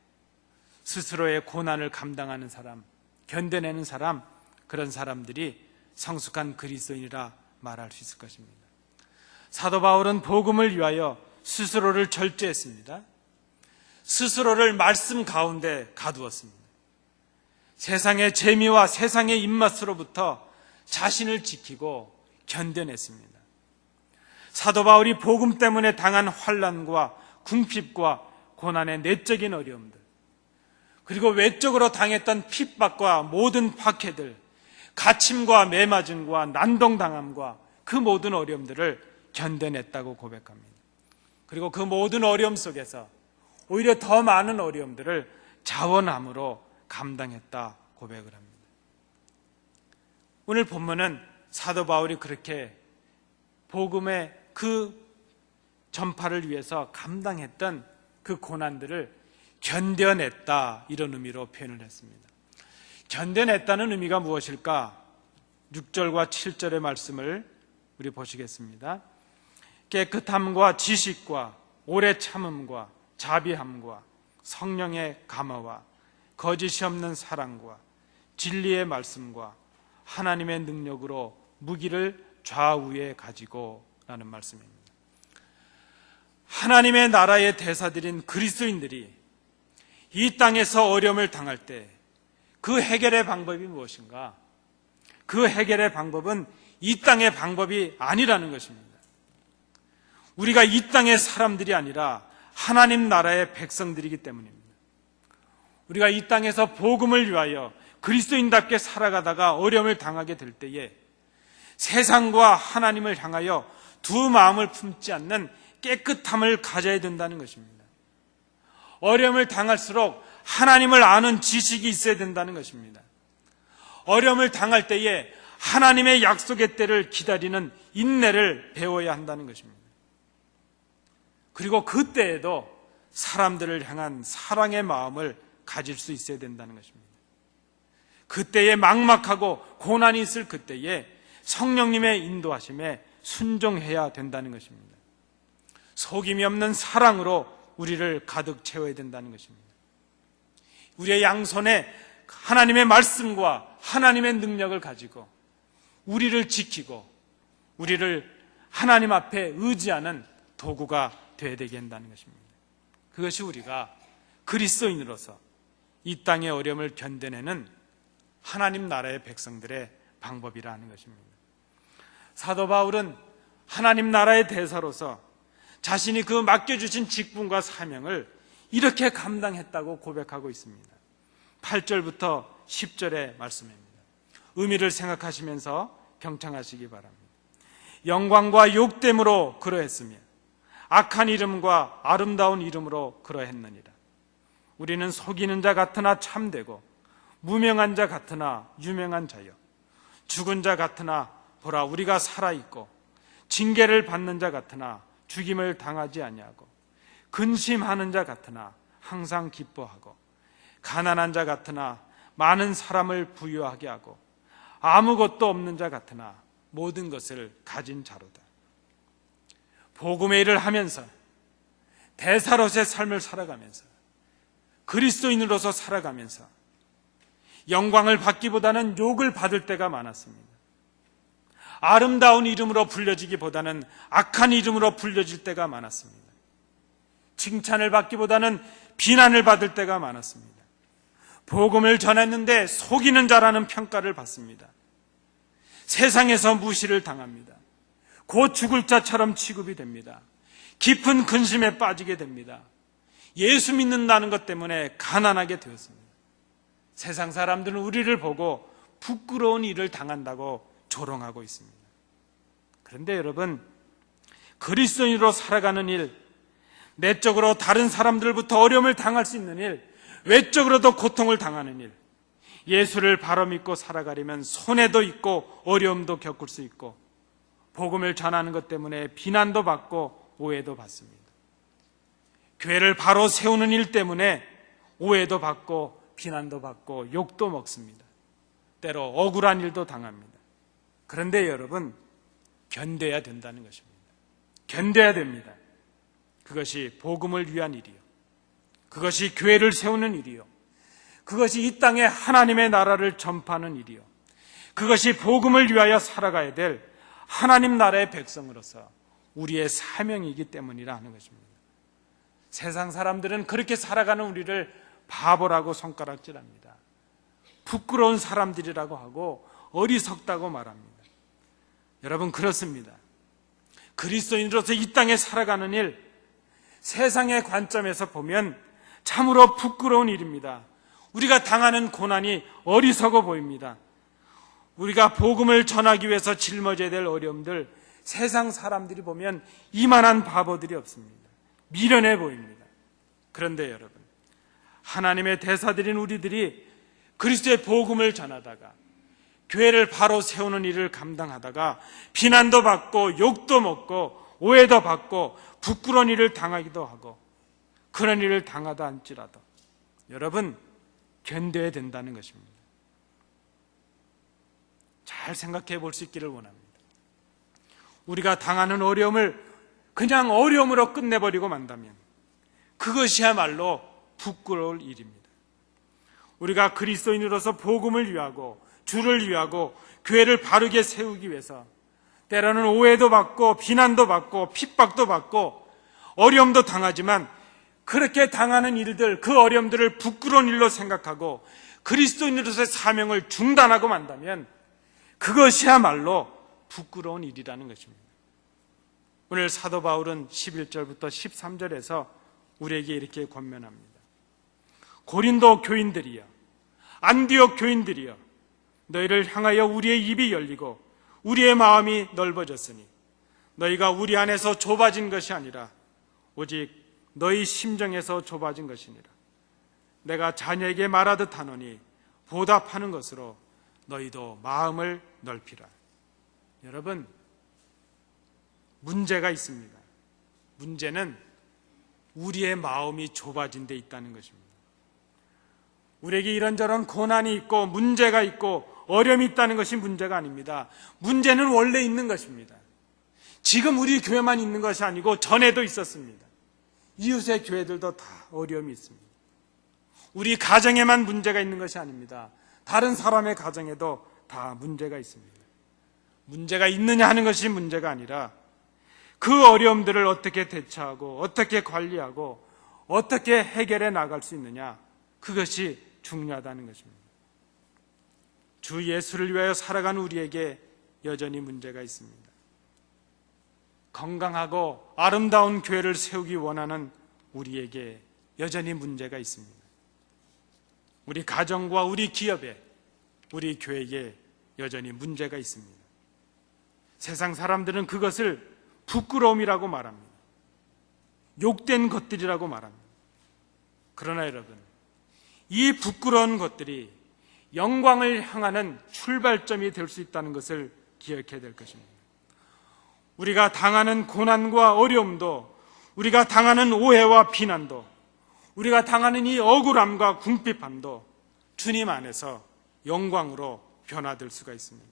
스스로의 고난을 감당하는 사람, 견뎌내는 사람, 그런 사람들이 성숙한 그리스도인이라 말할 수 있을 것입니다. 사도 바울은 복음을 위하여 스스로를 절제했습니다. 스스로를 말씀 가운데 가두었습니다. 세상의 재미와 세상의 입맛으로부터 자신을 지키고 견뎌냈습니다. 사도 바울이 복음 때문에 당한 환난과 궁핍과 고난의 내적인 어려움들, 그리고 외적으로 당했던 핍박과 모든 박해들, 갇힘과 매맞음과 난동당함과 그 모든 어려움들을 견뎌냈다고 고백합니다. 그리고 그 모든 어려움 속에서 오히려 더 많은 어려움들을 자원함으로 감당했다 고백을 합니다. 오늘 본문은 사도 바울이 그렇게 복음의 그 전파를 위해서 감당했던 그 고난들을 견뎌냈다, 이런 의미로 표현을 했습니다. 견뎌냈다는 의미가 무엇일까? 6절과 7절의 말씀을 우리 보시겠습니다. 깨끗함과 지식과 오래 참음과 자비함과 성령의 감화와 거짓이 없는 사랑과 진리의 말씀과 하나님의 능력으로 무기를 좌우에 가지고 라는 말씀입니다. 하나님의 나라의 대사들인 그리스도인들이 이 땅에서 어려움을 당할 때 그 해결의 방법이 무엇인가? 그 해결의 방법은 이 땅의 방법이 아니라는 것입니다. 우리가 이 땅의 사람들이 아니라 하나님 나라의 백성들이기 때문입니다. 우리가 이 땅에서 복음을 위하여 그리스도인답게 살아가다가 어려움을 당하게 될 때에 세상과 하나님을 향하여 두 마음을 품지 않는 깨끗함을 가져야 된다는 것입니다. 어려움을 당할수록 하나님을 아는 지식이 있어야 된다는 것입니다. 어려움을 당할 때에 하나님의 약속의 때를 기다리는 인내를 배워야 한다는 것입니다. 그리고 그때에도 사람들을 향한 사랑의 마음을 가질 수 있어야 된다는 것입니다. 그때에 막막하고 고난이 있을 그때에 성령님의 인도하심에 순종해야 된다는 것입니다. 속임이 없는 사랑으로 우리를 가득 채워야 된다는 것입니다. 우리의 양손에 하나님의 말씀과 하나님의 능력을 가지고 우리를 지키고 우리를 하나님 앞에 의지하는 도구가 되어야 되게 한다는 것입니다. 그것이 우리가 그리스도인으로서 이 땅의 어려움을 견뎌내는 하나님 나라의 백성들의 방법이라는 것입니다. 사도 바울은 하나님 나라의 대사로서 자신이 그 맡겨주신 직분과 사명을 이렇게 감당했다고 고백하고 있습니다. 8절부터 10절의 말씀입니다. 의미를 생각하시면서 경청하시기 바랍니다. 영광과 욕됨으로 그러했으며 악한 이름과 아름다운 이름으로 그러했느니라. 우리는 속이는 자 같으나 참되고 무명한 자 같으나 유명한 자여, 죽은 자 같으나 보라 우리가 살아있고 징계를 받는 자 같으나 죽임을 당하지 아니하고 근심하는 자 같으나 항상 기뻐하고 가난한 자 같으나 많은 사람을 부유하게 하고 아무것도 없는 자 같으나 모든 것을 가진 자로다. 복음의 일을 하면서 대사로서의 삶을 살아가면서 그리스도인으로서 살아가면서 영광을 받기보다는 욕을 받을 때가 많았습니다. 아름다운 이름으로 불려지기보다는 악한 이름으로 불려질 때가 많았습니다. 칭찬을 받기보다는 비난을 받을 때가 많았습니다. 복음을 전했는데 속이는 자라는 평가를 받습니다. 세상에서 무시를 당합니다. 곧 죽을 자처럼 취급이 됩니다. 깊은 근심에 빠지게 됩니다. 예수 믿는다는 것 때문에 가난하게 되었습니다. 세상 사람들은 우리를 보고 부끄러운 일을 당한다고 조롱하고 있습니다. 그런데 여러분, 그리스도인으로 살아가는 일, 내적으로 다른 사람들부터 어려움을 당할 수 있는 일, 외적으로도 고통을 당하는 일, 예수를 바로 믿고 살아가려면 손해도 있고 어려움도 겪을 수 있고 복음을 전하는 것 때문에 비난도 받고 오해도 받습니다. 교회를 바로 세우는 일 때문에 오해도 받고 비난도 받고 욕도 먹습니다. 때로 억울한 일도 당합니다. 그런데 여러분, 견뎌야 된다는 것입니다. 견뎌야 됩니다. 그것이 복음을 위한 일이요, 그것이 교회를 세우는 일이요, 그것이 이 땅에 하나님의 나라를 전파하는 일이요, 그것이 복음을 위하여 살아가야 될 하나님 나라의 백성으로서 우리의 사명이기 때문이라 하는 것입니다. 세상 사람들은 그렇게 살아가는 우리를 바보라고 손가락질합니다. 부끄러운 사람들이라고 하고 어리석다고 말합니다. 여러분, 그렇습니다. 그리스도인으로서 이 땅에 살아가는 일, 세상의 관점에서 보면 참으로 부끄러운 일입니다. 우리가 당하는 고난이 어리석어 보입니다. 우리가 복음을 전하기 위해서 짊어져야 될 어려움들, 세상 사람들이 보면 이만한 바보들이 없습니다. 미련해 보입니다. 그런데 여러분, 하나님의 대사들인 우리들이 그리스도의 복음을 전하다가 교회를 바로 세우는 일을 감당하다가 비난도 받고 욕도 먹고 오해도 받고 부끄러운 일을 당하기도 하고 그런 일을 당하다 할지라도 여러분, 견뎌야 된다는 것입니다. 잘 생각해 볼 수 있기를 원합니다. 우리가 당하는 어려움을 그냥 어려움으로 끝내버리고 만다면 그것이야말로 부끄러울 일입니다. 우리가 그리스도인으로서 복음을 위하고 주를 위하고 교회를 바르게 세우기 위해서 때로는 오해도 받고 비난도 받고 핍박도 받고 어려움도 당하지만 그렇게 당하는 일들, 그 어려움들을 부끄러운 일로 생각하고 그리스도인으로서의 사명을 중단하고 만다면 그것이야말로 부끄러운 일이라는 것입니다. 오늘 사도 바울은 11절부터 13절에서 우리에게 이렇게 권면합니다. 고린도 교인들이여, 안디옥 교인들이여, 너희를 향하여 우리의 입이 열리고 우리의 마음이 넓어졌으니 너희가 우리 안에서 좁아진 것이 아니라 오직 너희 심정에서 좁아진 것이니라. 내가 자녀에게 말하듯 하노니 보답하는 것으로 너희도 마음을 넓히라. 여러분, 문제가 있습니다. 문제는 우리의 마음이 좁아진 데 있다는 것입니다. 우리에게 이런저런 고난이 있고 문제가 있고 어려움이 있다는 것이 문제가 아닙니다. 문제는 원래 있는 것입니다. 지금 우리 교회만 있는 것이 아니고 전에도 있었습니다. 이웃의 교회들도 다 어려움이 있습니다. 우리 가정에만 문제가 있는 것이 아닙니다. 다른 사람의 가정에도 다 문제가 있습니다. 문제가 있느냐 하는 것이 문제가 아니라 그 어려움들을 어떻게 대처하고 어떻게 관리하고 어떻게 해결해 나갈 수 있느냐, 그것이 중요하다는 것입니다. 주 예수를 위하여 살아가는 우리에게 여전히 문제가 있습니다. 건강하고 아름다운 교회를 세우기 원하는 우리에게 여전히 문제가 있습니다. 우리 가정과 우리 기업에, 우리 교회에 여전히 문제가 있습니다. 세상 사람들은 그것을 부끄러움이라고 말합니다. 욕된 것들이라고 말합니다. 그러나 여러분, 이 부끄러운 것들이 영광을 향하는 출발점이 될 수 있다는 것을 기억해야 될 것입니다. 우리가 당하는 고난과 어려움도, 우리가 당하는 오해와 비난도, 우리가 당하는 이 억울함과 궁핍함도 주님 안에서 영광으로 변화될 수가 있습니다.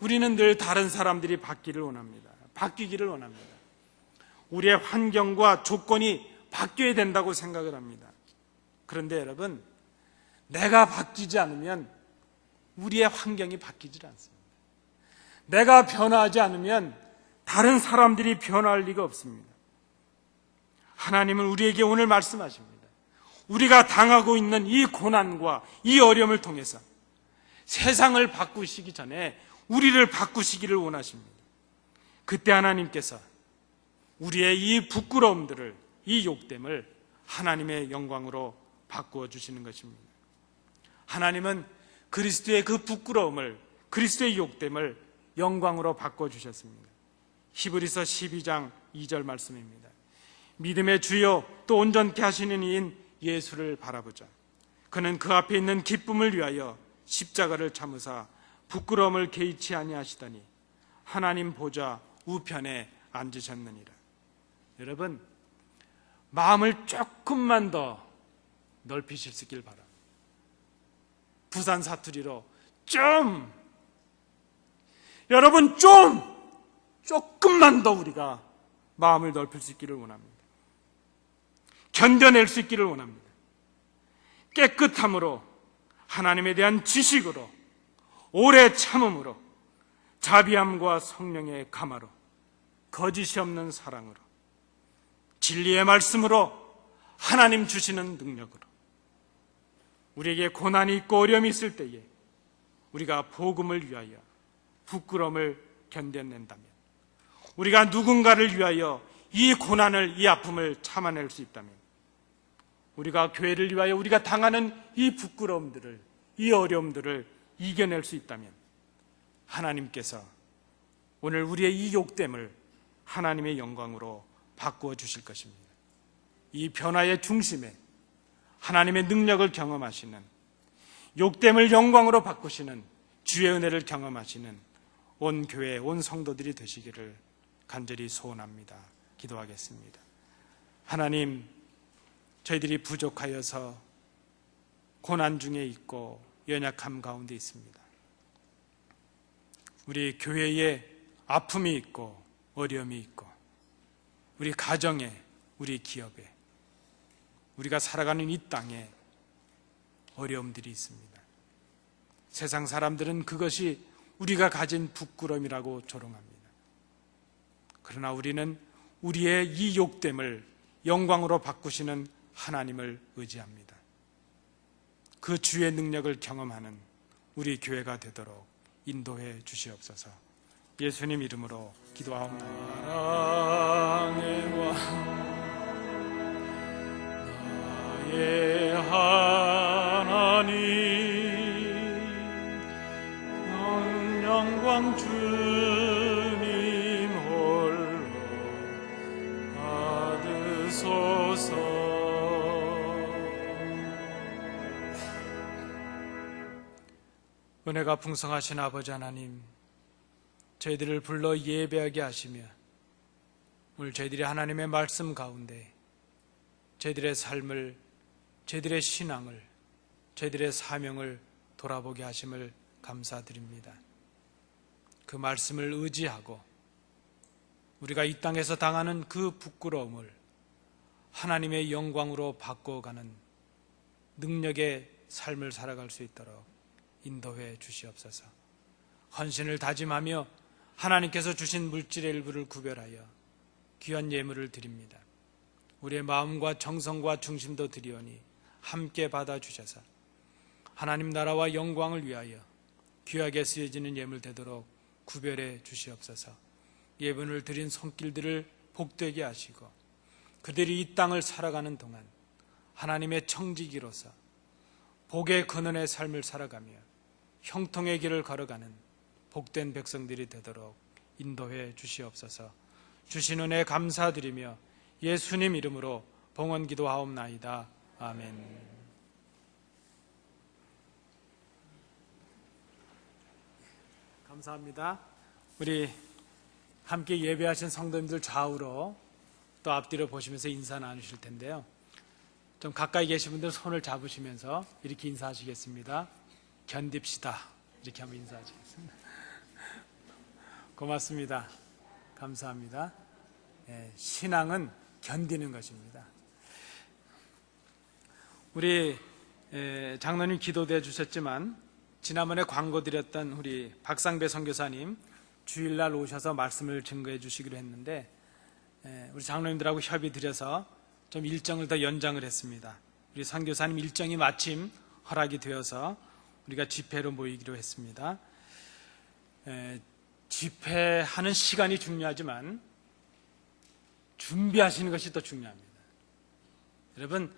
우리는 늘 다른 사람들이 바뀌기를 원합니다. 우리의 환경과 조건이 바뀌어야 된다고 생각을 합니다. 그런데 여러분, 내가 바뀌지 않으면 우리의 환경이 바뀌질 않습니다. 내가 변화하지 않으면 다른 사람들이 변화할 리가 없습니다. 하나님은 우리에게 오늘 말씀하십니다. 우리가 당하고 있는 이 고난과 이 어려움을 통해서 세상을 바꾸시기 전에 우리를 바꾸시기를 원하십니다. 그때 하나님께서 우리의 이 부끄러움들을, 이 욕됨을 하나님의 영광으로 바꾸어 주시는 것입니다. 하나님은 그리스도의 그 부끄러움을, 그리스도의 욕됨을 영광으로 바꿔 주셨습니다. 히브리서 12장 2절 말씀입니다. 믿음의 주요 또 온전케 하시는 이인 예수를 바라보자. 그는 그 앞에 있는 기쁨을 위하여 십자가를 참으사 부끄러움을 개의치 아니하시더니 하나님 보좌 우편에 앉으셨느니라. 여러분, 마음을 조금만 더 넓히실 수 있길 바랍니다. 부산 사투리로 여러분 조금만 더 우리가 마음을 넓힐 수 있기를 원합니다. 견뎌낼 수 있기를 원합니다. 깨끗함으로, 하나님에 대한 지식으로, 오래 참음으로, 자비함과 성령의 감화로, 거짓이 없는 사랑으로, 진리의 말씀으로, 하나님 주시는 능력으로, 우리에게 고난이 있고 어려움이 있을 때에 우리가 복음을 위하여 부끄러움을 견뎌낸다면, 우리가 누군가를 위하여 이 고난을, 이 아픔을 참아낼 수 있다면, 우리가 교회를 위하여 우리가 당하는 이 부끄러움들을, 이 어려움들을 이겨낼 수 있다면 하나님께서 오늘 우리의 이 욕됨을 하나님의 영광으로 바꾸어 주실 것입니다. 이 변화의 중심에 하나님의 능력을 경험하시는, 욕됨을 영광으로 바꾸시는 주의 은혜를 경험하시는 온 교회, 온 성도들이 되시기를 간절히 소원합니다. 기도하겠습니다. 하나님, 저희들이 부족하여서 고난 중에 있고 연약함 가운데 있습니다. 우리 교회에 아픔이 있고 어려움이 있고, 우리 가정에, 우리 기업에, 우리가 살아가는 이 땅에 어려움들이 있습니다. 세상 사람들은 그것이 우리가 가진 부끄러움이라고 조롱합니다. 그러나 우리는 우리의 이 욕됨을 영광으로 바꾸시는 하나님을 의지합니다. 그 주의 능력을 경험하는 우리 교회가 되도록 인도해 주시옵소서. 예수님 이름으로 기도하옵나이다. 사랑의 왕 나의 하나님, 영광 주님 홀로 받으소서. 은혜가 풍성하신 아버지 하나님, 저희들을 불러 예배하게 하시며 오늘 저희들이 하나님의 말씀 가운데 저희들의 삶을, 저희들의 신앙을, 저희들의 사명을 돌아보게 하심을 감사드립니다. 그 말씀을 의지하고 우리가 이 땅에서 당하는 그 부끄러움을 하나님의 영광으로 바꿔가는 능력의 삶을 살아갈 수 있도록 인도해 주시옵소서. 헌신을 다짐하며 하나님께서 주신 물질의 일부를 구별하여 귀한 예물을 드립니다. 우리의 마음과 정성과 중심도 드리오니 함께 받아주셔서 하나님 나라와 영광을 위하여 귀하게 쓰여지는 예물 되도록 구별해 주시옵소서. 예분을 드린 손길들을 복되게 하시고 그들이 이 땅을 살아가는 동안 하나님의 청지기로서 복의 근원의 삶을 살아가며 형통의 길을 걸어가는 복된 백성들이 되도록 인도해 주시옵소서. 주신 은혜 감사드리며 예수님 이름으로 봉헌 기도하옵나이다. 아멘. 감사합니다. 우리 함께 예배하신 성도님들 좌우로 또 앞뒤로 보시면서 인사 나누실 텐데요. 좀 가까이 계신 분들 손을 잡으시면서 이렇게 인사하시겠습니다. 견딥시다. 이렇게 한번 인사하시겠습니다. 고맙습니다. 감사합니다. 신앙은 견디는 것입니다. 우리 장로님 기도대 주셨지만 지난번에 광고 드렸던 우리 박상배 선교사님 주일날 오셔서 말씀을 증거해 주시기로 했는데 우리 장로님들하고 협의 드려서 좀 일정을 더 연장을 했습니다. 우리 선교사님 일정이 마침 허락이 되어서 우리가 집회로 모이기로 했습니다. 집회하는 시간이 중요하지만 준비하시는 것이 더 중요합니다. 여러분,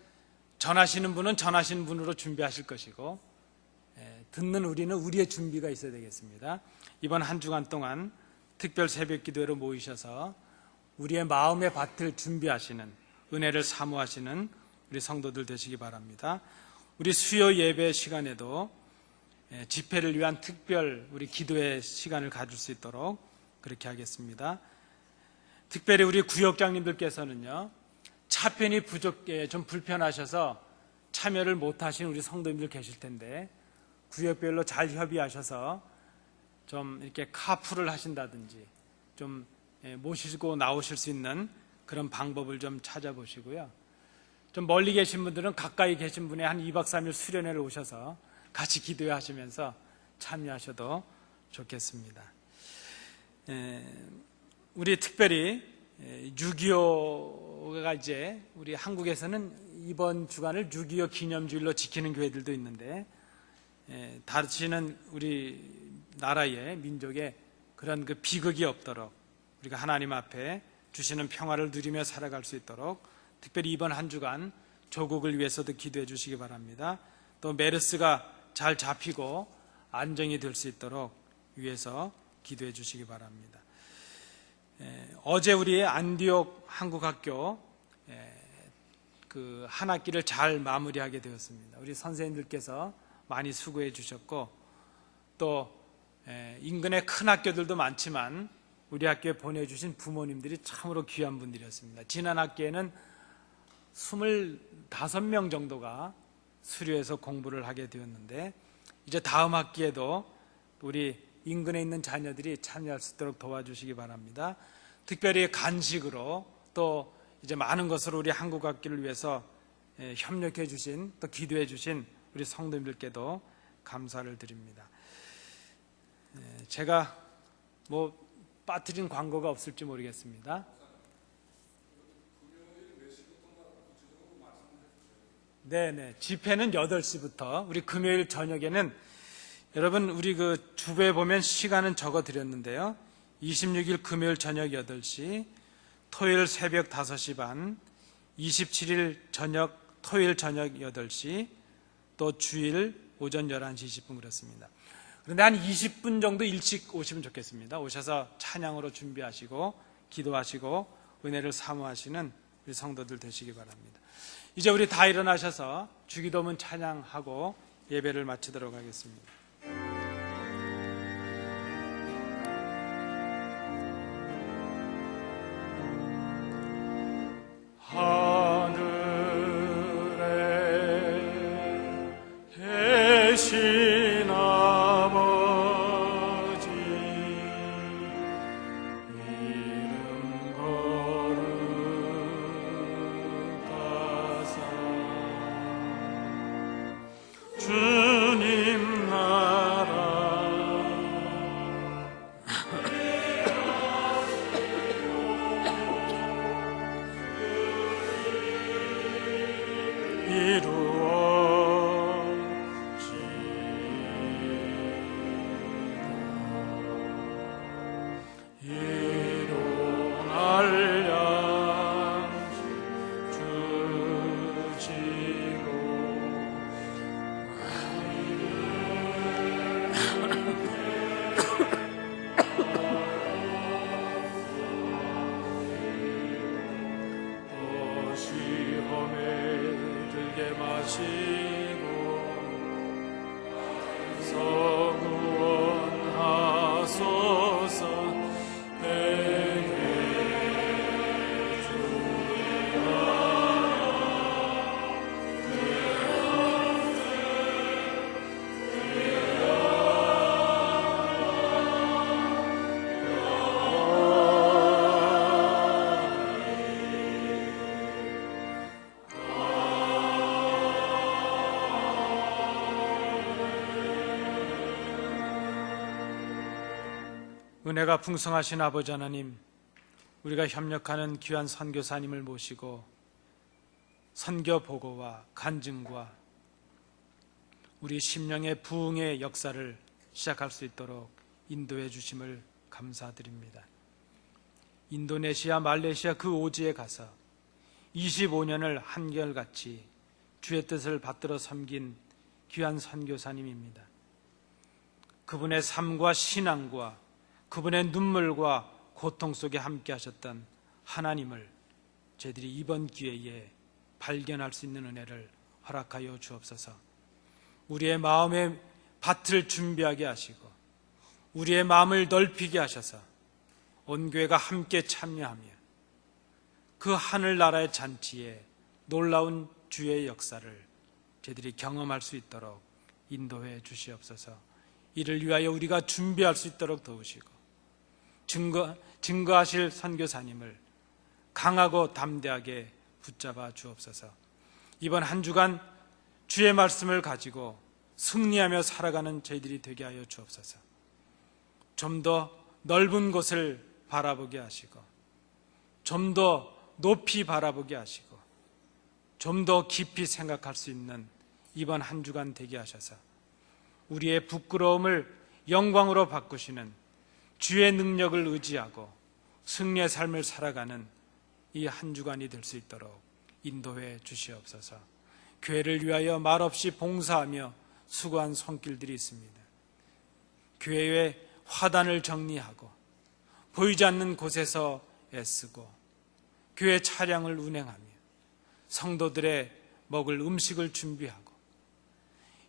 전하시는 분은 전하시는 분으로 준비하실 것이고 듣는 우리는 우리의 준비가 있어야 되겠습니다. 이번 한 주간 동안 특별 새벽 기도회로 모이셔서 우리의 마음의 밭을 준비하시는, 은혜를 사모하시는 우리 성도들 되시기 바랍니다. 우리 수요 예배 시간에도 집회를 위한 특별 우리 기도의 시간을 가질 수 있도록 그렇게 하겠습니다. 특별히 우리 구역장님들께서는요, 차편이 좀 불편하셔서 참여를 못하신 우리 성도님들 계실 텐데 구역별로 잘 협의하셔서 좀 이렇게 카풀을 하신다든지 좀 모시고 나오실 수 있는 그런 방법을 좀 찾아보시고요. 좀 멀리 계신 분들은 가까이 계신 분의 한 2박 3일 수련회를 오셔서 같이 기도회 하시면서 참여하셔도 좋겠습니다. 우리 특별히 6.25가 이제 우리 한국에서는 이번 주간을 6.25 기념주일로 지키는 교회들도 있는데 다시는 우리 나라의 민족에 그런 그 비극이 없도록 우리가 하나님 앞에 주시는 평화를 누리며 살아갈 수 있도록 특별히 이번 한 주간 조국을 위해서도 기도해 주시기 바랍니다. 또 메르스가 잘 잡히고 안정이 될 수 있도록 위해서 기도해 주시기 바랍니다. 어제 우리 안디옥 한국학교 그 한 학기를 잘 마무리하게 되었습니다. 우리 선생님들께서 많이 수고해 주셨고 또 인근에 큰 학교들도 많지만 우리 학교에 보내주신 부모님들이 참으로 귀한 분들이었습니다. 지난 학기에는 25명 정도가 수료해서 공부를 하게 되었는데 이제 다음 학기에도 우리 인근에 있는 자녀들이 참여할 수 있도록 도와주시기 바랍니다. 특별히 간식으로 또 이제 많은 것으로 우리 한국 학기를 위해서 협력해 주신 또 기도해 주신 우리 성도님들께도 감사를 드립니다. 제가 뭐 빠뜨린 광고가 없을지 모르겠습니다. 네네. 집회는 8시부터 우리 금요일 저녁에는 여러분 우리 그 주부에 보면 시간은 적어 드렸는데요. 26일 금요일 저녁 8시, 토요일 새벽 5시 반, 27일 토요일 저녁 8시, 또 주일 오전 11시 20분 그렇습니다. 그런데 한 20분 정도 일찍 오시면 좋겠습니다. 오셔서 찬양으로 준비하시고 기도하시고 은혜를 사모하시는 우리 성도들 되시기 바랍니다. 이제 우리 다 일어나셔서 주기도문 찬양하고 예배를 마치도록 하겠습니다. 은혜가 풍성하신 아버지 하나님, 우리가 협력하는 귀한 선교사님을 모시고 선교 보고와 간증과 우리 심령의 부흥의 역사를 시작할 수 있도록 인도해 주심을 감사드립니다. 인도네시아, 말레이시아 그 오지에 가서 25년을 한결같이 주의 뜻을 받들어 섬긴 귀한 선교사님입니다. 그분의 삶과 신앙과 그분의 눈물과 고통 속에 함께 하셨던 하나님을 저희들이 이번 기회에 발견할 수 있는 은혜를 허락하여 주옵소서. 우리의 마음의 밭을 준비하게 하시고 우리의 마음을 넓히게 하셔서 온 교회가 함께 참여하며 그 하늘나라의 잔치에 놀라운 주의 역사를 저희들이 경험할 수 있도록 인도해 주시옵소서. 이를 위하여 우리가 준비할 수 있도록 도우시고 증거하실 선교사님을 강하고 담대하게 붙잡아 주옵소서. 이번 한 주간 주의 말씀을 가지고 승리하며 살아가는 저희들이 되게 하여 주옵소서. 좀 더 넓은 곳을 바라보게 하시고 좀 더 높이 바라보게 하시고 좀 더 깊이 생각할 수 있는 이번 한 주간 되게 하셔서 우리의 부끄러움을 영광으로 바꾸시는 주의 능력을 의지하고 승리의 삶을 살아가는 이 한 주간이 될 수 있도록 인도해 주시옵소서. 교회를 위하여 말없이 봉사하며 수고한 손길들이 있습니다. 교회의 화단을 정리하고 보이지 않는 곳에서 애쓰고 교회 차량을 운행하며 성도들의 먹을 음식을 준비하고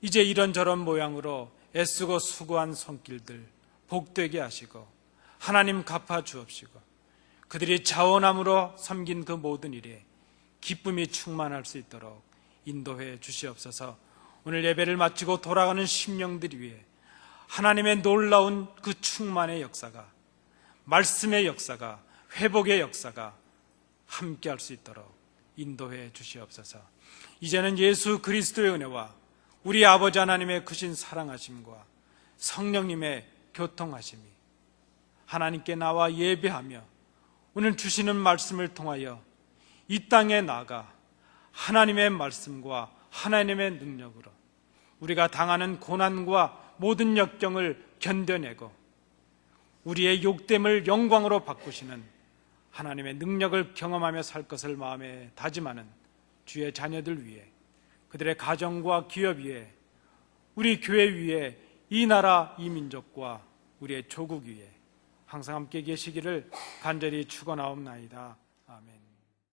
이제 이런저런 모양으로 애쓰고 수고한 손길들 복되게 하시고 하나님 갚아 주옵시고 그들이 자원함으로 섬긴 그 모든 일에 기쁨이 충만할 수 있도록 인도해 주시옵소서. 오늘 예배를 마치고 돌아가는 심령들 위해 하나님의 놀라운 그 충만의 역사가, 말씀의 역사가, 회복의 역사가 함께할 수 있도록 인도해 주시옵소서. 이제는 예수 그리스도의 은혜와 우리 아버지 하나님의 크신 사랑하심과 성령님의 교통하심이 하나님께 나와 예배하며 오늘 주시는 말씀을 통하여 이 땅에 나가 하나님의 말씀과 하나님의 능력으로 우리가 당하는 고난과 모든 역경을 견뎌내고 우리의 욕됨을 영광으로 바꾸시는 하나님의 능력을 경험하며 살 것을 마음에 다짐하는 주의 자녀들 위해 그들의 가정과 기업 위에 우리 교회 위에 이 나라 이 민족과 우리의 조국 위에 항상 함께 계시기를 간절히 축원하옵나이다. 아멘.